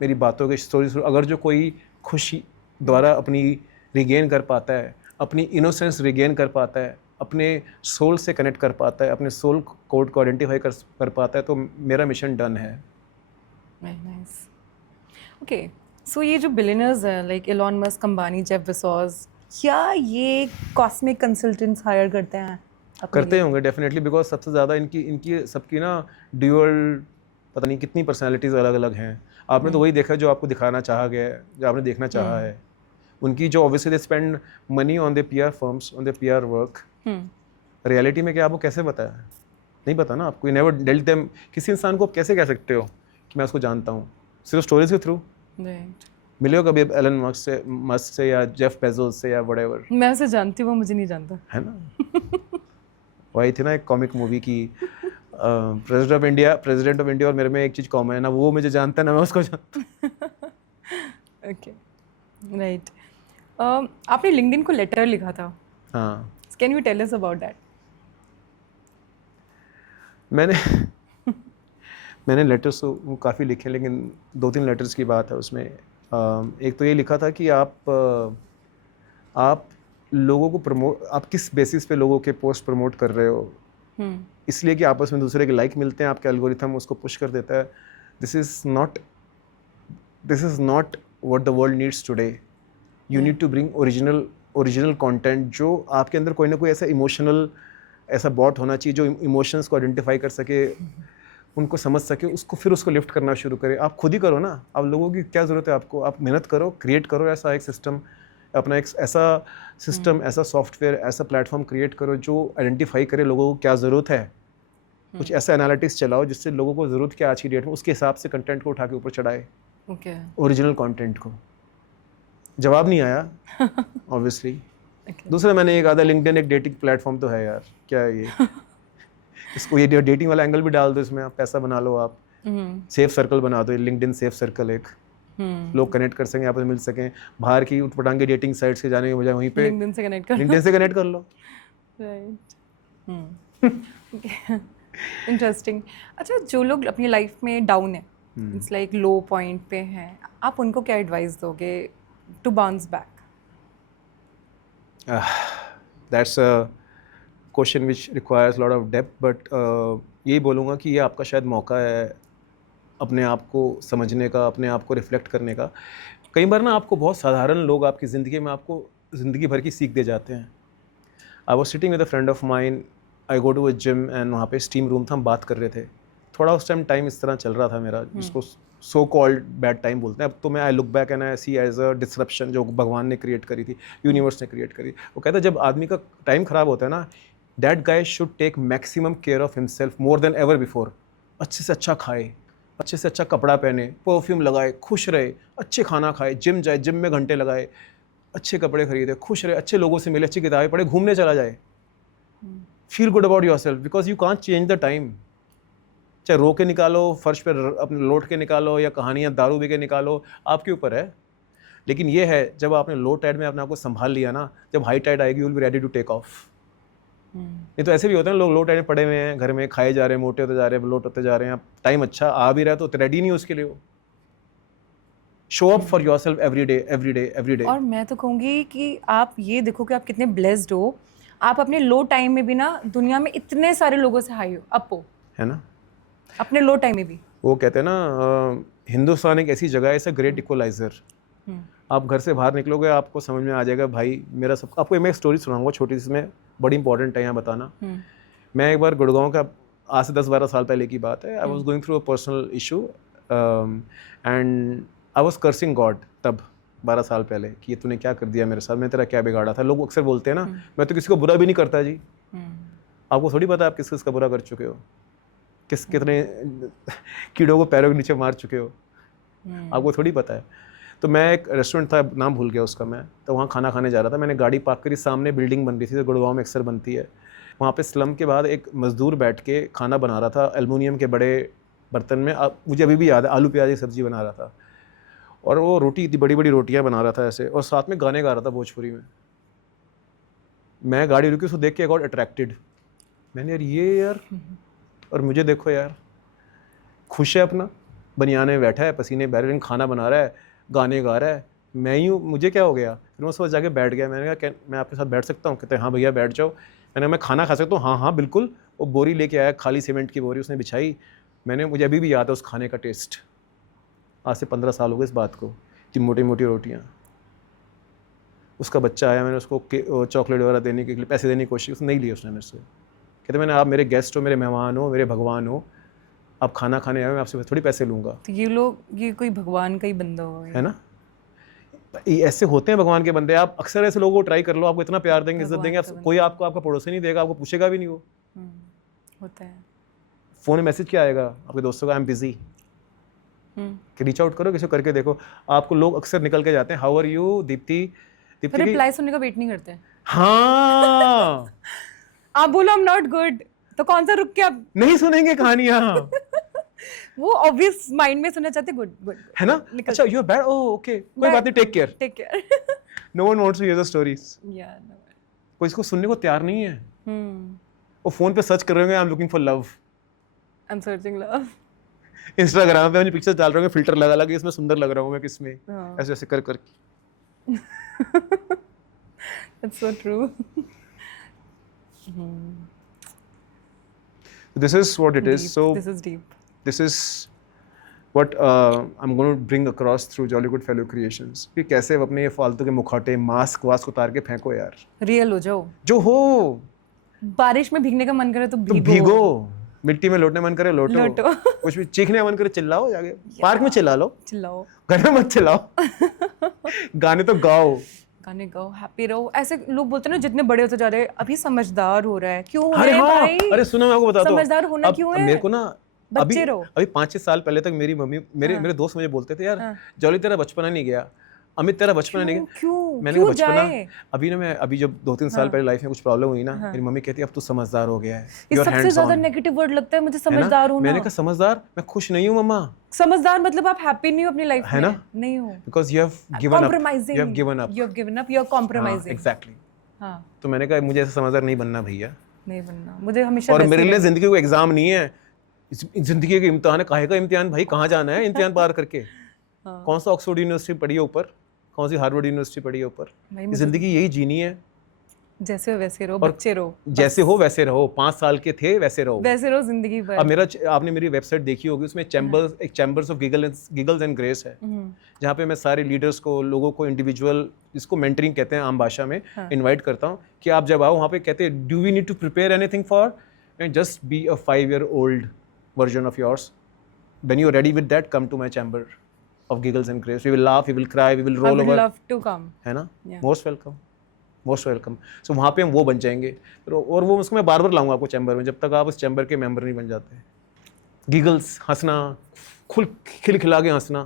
मेरी बातों के स्टोरी थ्रू, अगर जो कोई खुशी द्वारा अपनी रिगेन कर पाता है, अपनी इनोसेंस रिगेन कर पाता है, अपने सोल से कनेक्ट कर पाता है, अपने सोल कोड को आइडेंटिफाई कर पाता है, तो मेरा मिशन डन है. Very nice. Okay. So ये जो billionaires हैं like Elon Musk, Ambani, Jeff Bezos, क्या ये कॉस्मिक कंसल्टेंट्स हायर करते हैं? करते होंगे डेफिनेटली, बिकॉज सबसे ज़्यादा इनकी सबकी ना ड्यूअल पता नहीं कितनी पर्सनालिटीज़ अलग अलग हैं. आपने तो वही देखा जो आपको दिखाना चाहा गया है, जो आपने देखना चाहा है. उनकी जो obviously they spend money on the PR firms, on the PR work. Reality में क्या आपको कैसे पता है? नहीं पता ना आपको. You never dealt them. किसी इंसान को आप कैसे कह सकते हो कि मैं उसको जानता हूँ? सिर्फ स्टोरीज के थ्रू. मिले हो कभी एलन मस्क से या जेफ बेजोस से या व्हाटएवर? मैं उसे जानती हूँ, वो मुझे नहीं जानता है ना. वही थी ना एक कॉमिक मूवी की प्रेसिडेंट ऑफ इंडिया और मेरे में एक चीज़ कॉमन है ना, वो मुझे जानता है ना मैं उसको जानता. ओके. राइट. आपने लिंक्डइन को लेटर लिखा था. हाँ. Can you tell us about that? मैंने लेटर्स तो काफ़ी लिखे, लेकिन 2-3 लेटर्स की बात है उसमें. एक तो ये लिखा था कि आप लोगों को आप किस बेसिस पे लोगों के पोस्ट प्रमोट कर रहे हो. इसलिए कि आपस में दूसरे के लाइक मिलते हैं, आपके एल्गोरिथम उसको पुश कर देता है. This is not what the world needs today. You need to bring original content, जो आपके अंदर कोई ना कोई ऐसा बॉट होना चाहिए जो इमोशंस को आइडेंटिफाई कर सके, उनको समझ सके, उसको लिफ्ट करना शुरू करे. आप खुद ही करो ना. आप लोगों की क्या ज़रूरत है आपको? आप मेहनत करो, क्रिएट करो ऐसा एक सिस्टम, अपना एक ऐसा सिस्टम, ऐसा सॉफ्टवेयर, ऐसा प्लेटफॉर्म क्रिएट करो जो आइडेंटिफाई करे लोगों को क्या ज़रूरत है. कुछ ऐसा एनालिटिक्स चलाओ जिससे लोगों को ज़रूरत क्या आज की डेट में, उसके हिसाब से कंटेंट को उठा के ऊपर चढ़ाए. ओरिजिनल कंटेंट को. जवाब नहीं आया ऑब्वियसली. दूसरा मैंने एक आधा लिंक्डइन एक डेटिंग प्लेटफॉर्म तो है यार, क्या है ये. इसको ये डेटिंग वाला एंगल भी डाल दो इसमें, आप पैसा बना लो, आप सेफ सर्कल बना दो. लिंक्डइन सेफ सर्कल एक, लोग कनेक्ट कर सकें, आपस में मिल सकें. बाहर की उठपटांग डेटिंग साइट्स के जाने के बजाय वहीं पे लिंक्डइन से कनेक्ट कर लो. राइट. इंटरेस्टिंग. अच्छा, जो लोग अपनी लाइफ में डाउन है, इट्स लाइक लो पॉइंट पे हैं, आप उनको क्या एडवाइस दोगे to bounce back? That's a question which requires lot of depth, but यही बोलूँगा कि ये आपका शायद मौका है अपने आप को समझने का, अपने आप को रिफ्लेक्ट करने का. कई बार ना आपको बहुत साधारण लोग आपकी ज़िंदगी में आपको ज़िंदगी भर की सीख दे जाते हैं. I was sitting with a friend of mine, I go to a gym and वहाँ पे स्टीम रूम था, हम बात कर रहे थे. थोड़ा उस टाइम इस तरह चल रहा था मेरा, जिसको सो कॉल्ड बैड टाइम बोलते हैं. अब तो मैं I look back and I see as a disruption जो भगवान ने क्रिएट करी थी, यूनिवर्स ने क्रिएट करी. वो कहता है जब आदमी का टाइम ख़राब होता है ना, that guy should take maximum care of himself more than ever before. अच्छे से अच्छा खाए, अच्छे से अच्छा कपड़ा पहने, परफ्यूम लगाए, खुश रहे, अच्छे खाना खाए, जिम जाए, जिम में घंटे लगाए, अच्छे कपड़े खरीदे, खुश रहे, अच्छे लोगों से मिले, अच्छी किताबें पढ़े, घूमने चला जाए. Feel good about your self because you can't change the time. चाहे रो के निकालो, फर्श पर अपने लौट के निकालो, या कहानियाँ दारू पी के निकालो, आपके ऊपर है. लेकिन ये है जब आपने लो टाइड में अपने आप को संभाल लिया ना, जब हाई टाइड आएगी you will be ready to take off. ये तो ऐसे भी होता है, लोग लो टाइड में पड़े हुए हैं, घर में खाए जा रहे हैं, मोटे होते जा रहे हैं, लोट होते जा रहे हैं. टाइम अच्छा आ भी रहा है तो रेडी नहीं उसके लिए. Show up for your self every day. और मैं तो कहूँगी कि आप ये देखो कि आप कितने ब्लेस्ड हो. आप अपने लो टाइम में भी ना दुनिया में इतने सारे लोगों से हाई हो, अप हो, है ना. अपने लो टाइम में भी। वो कहते हैं ना हिंदुस्तान एक ऐसी जगह है, इट्स अ ग्रेट इक्वलाइजर। आप घर से बाहर निकलोगे आपको समझ में आ जाएगा भाई मेरा सब। आपको मैं एक स्टोरी सुनाऊंगा छोटी सी, में बड़ी इंपॉर्टेंट है यहाँ बताना। मैं एक बार गुड़गांव का, आज से 10-12 साल पहले की बात है, I was going through a personal issue and I was cursing God तब 12 साल पहले कि ये तूने क्या कर दिया मेरे साथ, मैं तेरा क्या बिगाड़ा था। लोग अक्सर बोलते हैं ना मैं तो किसी को बुरा भी नहीं करता जी। आपको थोड़ी पता आप किस किस का बुरा कर चुके हो, कितने कीड़ों को पैरों के नीचे मार चुके हो, आपको थोड़ी पता है। तो मैं एक रेस्टोरेंट था, नाम भूल गया उसका मैं, तो वहाँ खाना खाने जा रहा था। मैंने गाड़ी पार्क करी, सामने बिल्डिंग बन रही थी जो गुड़गांव में अक्सर बनती है। वहाँ पे स्लम के बाद एक मज़दूर बैठ के खाना बना रहा था एल्युमिनियम के बड़े बर्तन में। मुझे अभी भी याद है, आलू प्याज की सब्ज़ी बना रहा था और वो रोटी इतनी बड़ी बड़ी रोटियाँ बना रहा था ऐसे, और साथ में गाने गा रहा था भोजपुरी में। मैं गाड़ी रुकी, उसको देख के गॉट अट्रैक्टेड। मैंने यार ये यार, और मुझे देखो यार, खुश है अपना, बनियाने में बैठा है, पसीने बह रहे हैं, खाना बना रहा है, गाने गा रहा है, मैं ही हूँ, मुझे क्या हो गया। फिर मैं उस वक्त जाके बैठ गया। मैंने कहा मैं आपके साथ बैठ सकता हूँ? कहते हैं हाँ भैया बैठ जाओ। मैंने मैं खाना खा सकता हूँ? हाँ हाँ बिल्कुल। वो बोरी लेके आया, खाली सीमेंट की बोरी, उसने बिछाई। मुझे अभी भी याद है उस खाने का टेस्ट। आज से 15 साल हो गए इस बात को। इतनी मोटी मोटी रोटियाँ। उसका बच्चा आया, मैंने उसको चॉकलेट वगैरह देने के लिए पैसे देने की कोशिश, उसने नहीं ली उसने मेरे से। कहते मैंने, आप मेरे गेस्ट हो, मेरे मेहमान हो, मेरे भगवान हो, आप खाना खाने आए, मैं आपसे थोड़ी पैसे लूँगा। तो ये लोग, ये कोई भगवान का ही बंदा हो है ना, ये ऐसे होते हैं भगवान के बंदे। आप अक्सर ऐसे लोगों को ट्राई कर लो, आपको इतना प्यार देंगे, इज्जत देंगे, कोई आपका पड़ोसी नहीं देगा, आपको पूछेगा भी नहीं। वो होता है। फ़ोन में मैसेज क्या आएगा आपके दोस्तों का, आई एम बिजी, कि रीच आउट करो, किसी को करके देखो। आपको लोग अक्सर निकल के जाते हैं, हाउ आर यू दीप्ति, फिर रिप्लाई सुनने का वेट नहीं करते हैं। हाँ आप बोलो आई एम नॉट गुड, तो कौन सा रुक के आप नहीं सुनेंगे कहानियां। वो ऑब्वियस माइंड में सुनना चाहते, गुड गुड है ना, अच्छा you are bad, oh okay, कोई बात नहीं, take care. No one wants to hear the stories. कोई इसको सुनने को तैयार नहीं है। वो फोन पे सर्च कर रहे होंगे, I am looking for love, I am searching love. Instagram पे अपनी पिक्चर्स डाल रहे होंगे, फिल्टर लगा लगा, इसमें सुंदर लग रहा हूं मैं किसमें, ऐसे ऐसे कर कर। That's so true. This is what it is. Deep. So this is deep. This is what I'm going to bring across through Jollygood Fellow Creations. कि कैसे अपने ये फालतू के मुखौटे, मास्क वास्क उतार के फेंको यार, रियल हो जाओ। जो हो, बारिश में भीगने का मन करे तो भीगो, मिट्टी में लौटने मन करे लोटो, कुछ भी चीखने मन करे चिल्लाओ, जाके पार्क में चिल्लाओ, घर में मत चिल्लाओ। गाने तो गाओ, गाने गाओ, हैप्पी रहो। ऐसे लोग बोलते हैं ना, जितने बड़े होते जा रहे हैं, अभी समझदार हो रहा है, क्यों अरे है हाँ, भाई? अरे सुनो मैं आपको बताता हूँ, समझदार होना क्यों है? मेरे को ना अभी 5-6 साल पहले तक मेरी मम्मी, मेरे दोस्त मुझे बोलते थे, यार जॉली तेरा बचपना नहीं गया, अमित तेरा बचपना नहीं गया। क्यों? मैंने कहा बचपना अभी ना, मैं अभी जब 2-3 साल पहले लाइफ में कुछ प्रॉब्लम हुई ना, मेरी मम्मी कहती है अब तू समझदार हो गया है। ये सबसे ज्यादा नेगेटिव वर्ड लगता है मुझे, समझदार होना। मैंने कहा समझदार, मैं खुश नहीं हूँ मम्मा। समझदार मतलब आप हैप्पी नहीं हो अपनी लाइफ में, है ना? नहीं हो, because you have given up, you have given up, you are compromising. Exactly. हां, तो मैंने कहा मुझे ऐसा समझदार नहीं बनना भैया, नहीं बनना मुझे हमेशा। और मेरे लिए जिंदगी कोई एग्जाम नहीं है, जिंदगी का इम्तिहान है। काहे का इम्तिहान भाई, कहाँ जाना है इम्तिहान पार करके? कौन सा ऑक्सफोर्ड यूनिवर्सिटी पढ़ी है ऊपर, कौन सी हार्वर्ड यूनिवर्सिटी पढ़ी है ऊपर? जिंदगी यही जीनी है, जैसे हो वैसे रहो, बच्चे रहो, जैसे हो वैसे रहो, 5 साल के थे वैसे रहो जिंदगी भर। अब आपने मेरी वेबसाइट देखी होगी, उसमें chambers of giggles and grace है, जहाँ पे मैं सारे लीडर्स को, लोगों को इंडिविजुअल, जिसको मेंटरिंग कहते हैं आम भाषा में, इनवाइट करता हूँ कि आप जब आओ वहाँ पे, कहते हैं do we need to prepare anything for, just be a 5-year-old version of yours. When you're ready with that, come to my chamber of giggles and grace. We will laugh, we will cry, we will roll over. I would love to come. है ना? Most welcome. Most welcome. So वहाँ पे हम वो बन जाएंगे, और वो उसको मैं बार-बार लाऊंगा आपको चैम्बर में, जब तक आप उस चैम्बर के मेंबर नहीं बन जाते। Giggles, हंसना, खिलखिला के हंसना.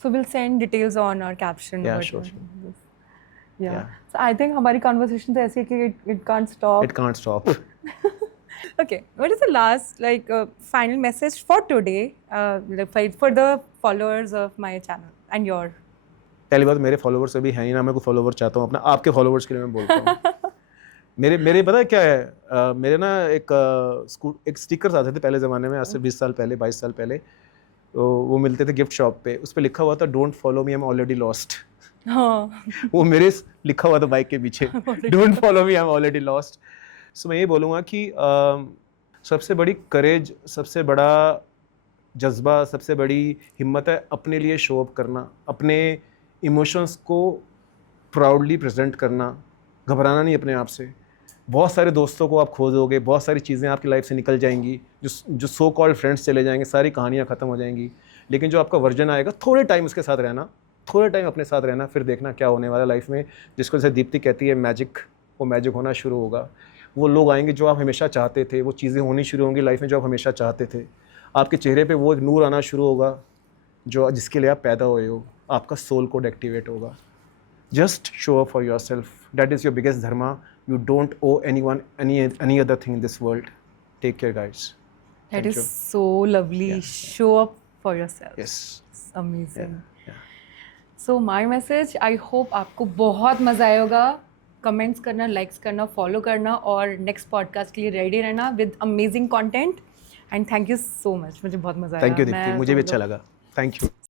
So we'll send details on our caption. Yeah, sure. Yeah. So I think हमारी conversation तो ऐसी है कि it can't stop. It can't stop. Okay, what is the last final message for today, for the followers of my channel and your? पहली बात, मेरे followers अभी हैं ही ना, मैं कोई फॉलोवर चाहता हूँ अपना, आपके फॉलोवर्स के लिए मैं बोलता हूँ। मेरे पता है क्या है, मेरे ना एक स्टिकर्स आते थे पहले ज़माने में, आज से 20 साल पहले, 22 साल पहले, तो वो मिलते थे गिफ्ट शॉप पे, उस पर लिखा हुआ था don't follow me, I am already lost. वो मेरे लिखा हुआ था बाइक के पीछे, don't follow me, I am already lost. So मैं ये बोलूँगा कि सबसे बड़ी करेज, सबसे बड़ा जज्बा, सबसे बड़ी हिम्मत है अपने लिए शो अप करना, अपने इमोशंस को प्राउडली प्रेजेंट करना, घबराना नहीं अपने आप से। बहुत सारे दोस्तों को आप खो दोगे, बहुत सारी चीज़ें आपकी लाइफ से निकल जाएंगी, जो सो कॉल्ड फ्रेंड्स चले जाएंगे, सारी कहानियाँ ख़त्म हो जाएंगी, लेकिन जो आपका वर्जन आएगा, थोड़े टाइम उसके साथ रहना, थोड़े टाइम अपने साथ रहना, फिर देखना क्या होने वाला लाइफ में। जिसको जैसे दीप्ति कहती है मैजिक, वो मैजिक होना शुरू होगा। वो लोग आएंगे जो आप हमेशा चाहते थे, वो चीज़ें होनी शुरू होंगी लाइफ में जो आप हमेशा चाहते थे। आपके चेहरे पे वो नूर आना शुरू होगा जो जिसके लिए आप पैदा हुए हो। आपका सोल कोड एक्टिवेट होगा। Just show up for yourself, that is your biggest dharma. You don't owe anyone any other thing in this world. Take care, guys. That Thank is you. so lovely. Yeah. Show up for yourself. Yes. It's amazing. Yeah. So my message, I hope आपको बहुत मज़ा आया होगा। Comments करना, likes करना, follow करना और next podcast के लिए रेडी रहना with amazing content. And thank you so much, मुझे बहुत मज़ा आया। Thank you, Dipti. मुझे भी अच्छा लगा। Thank you.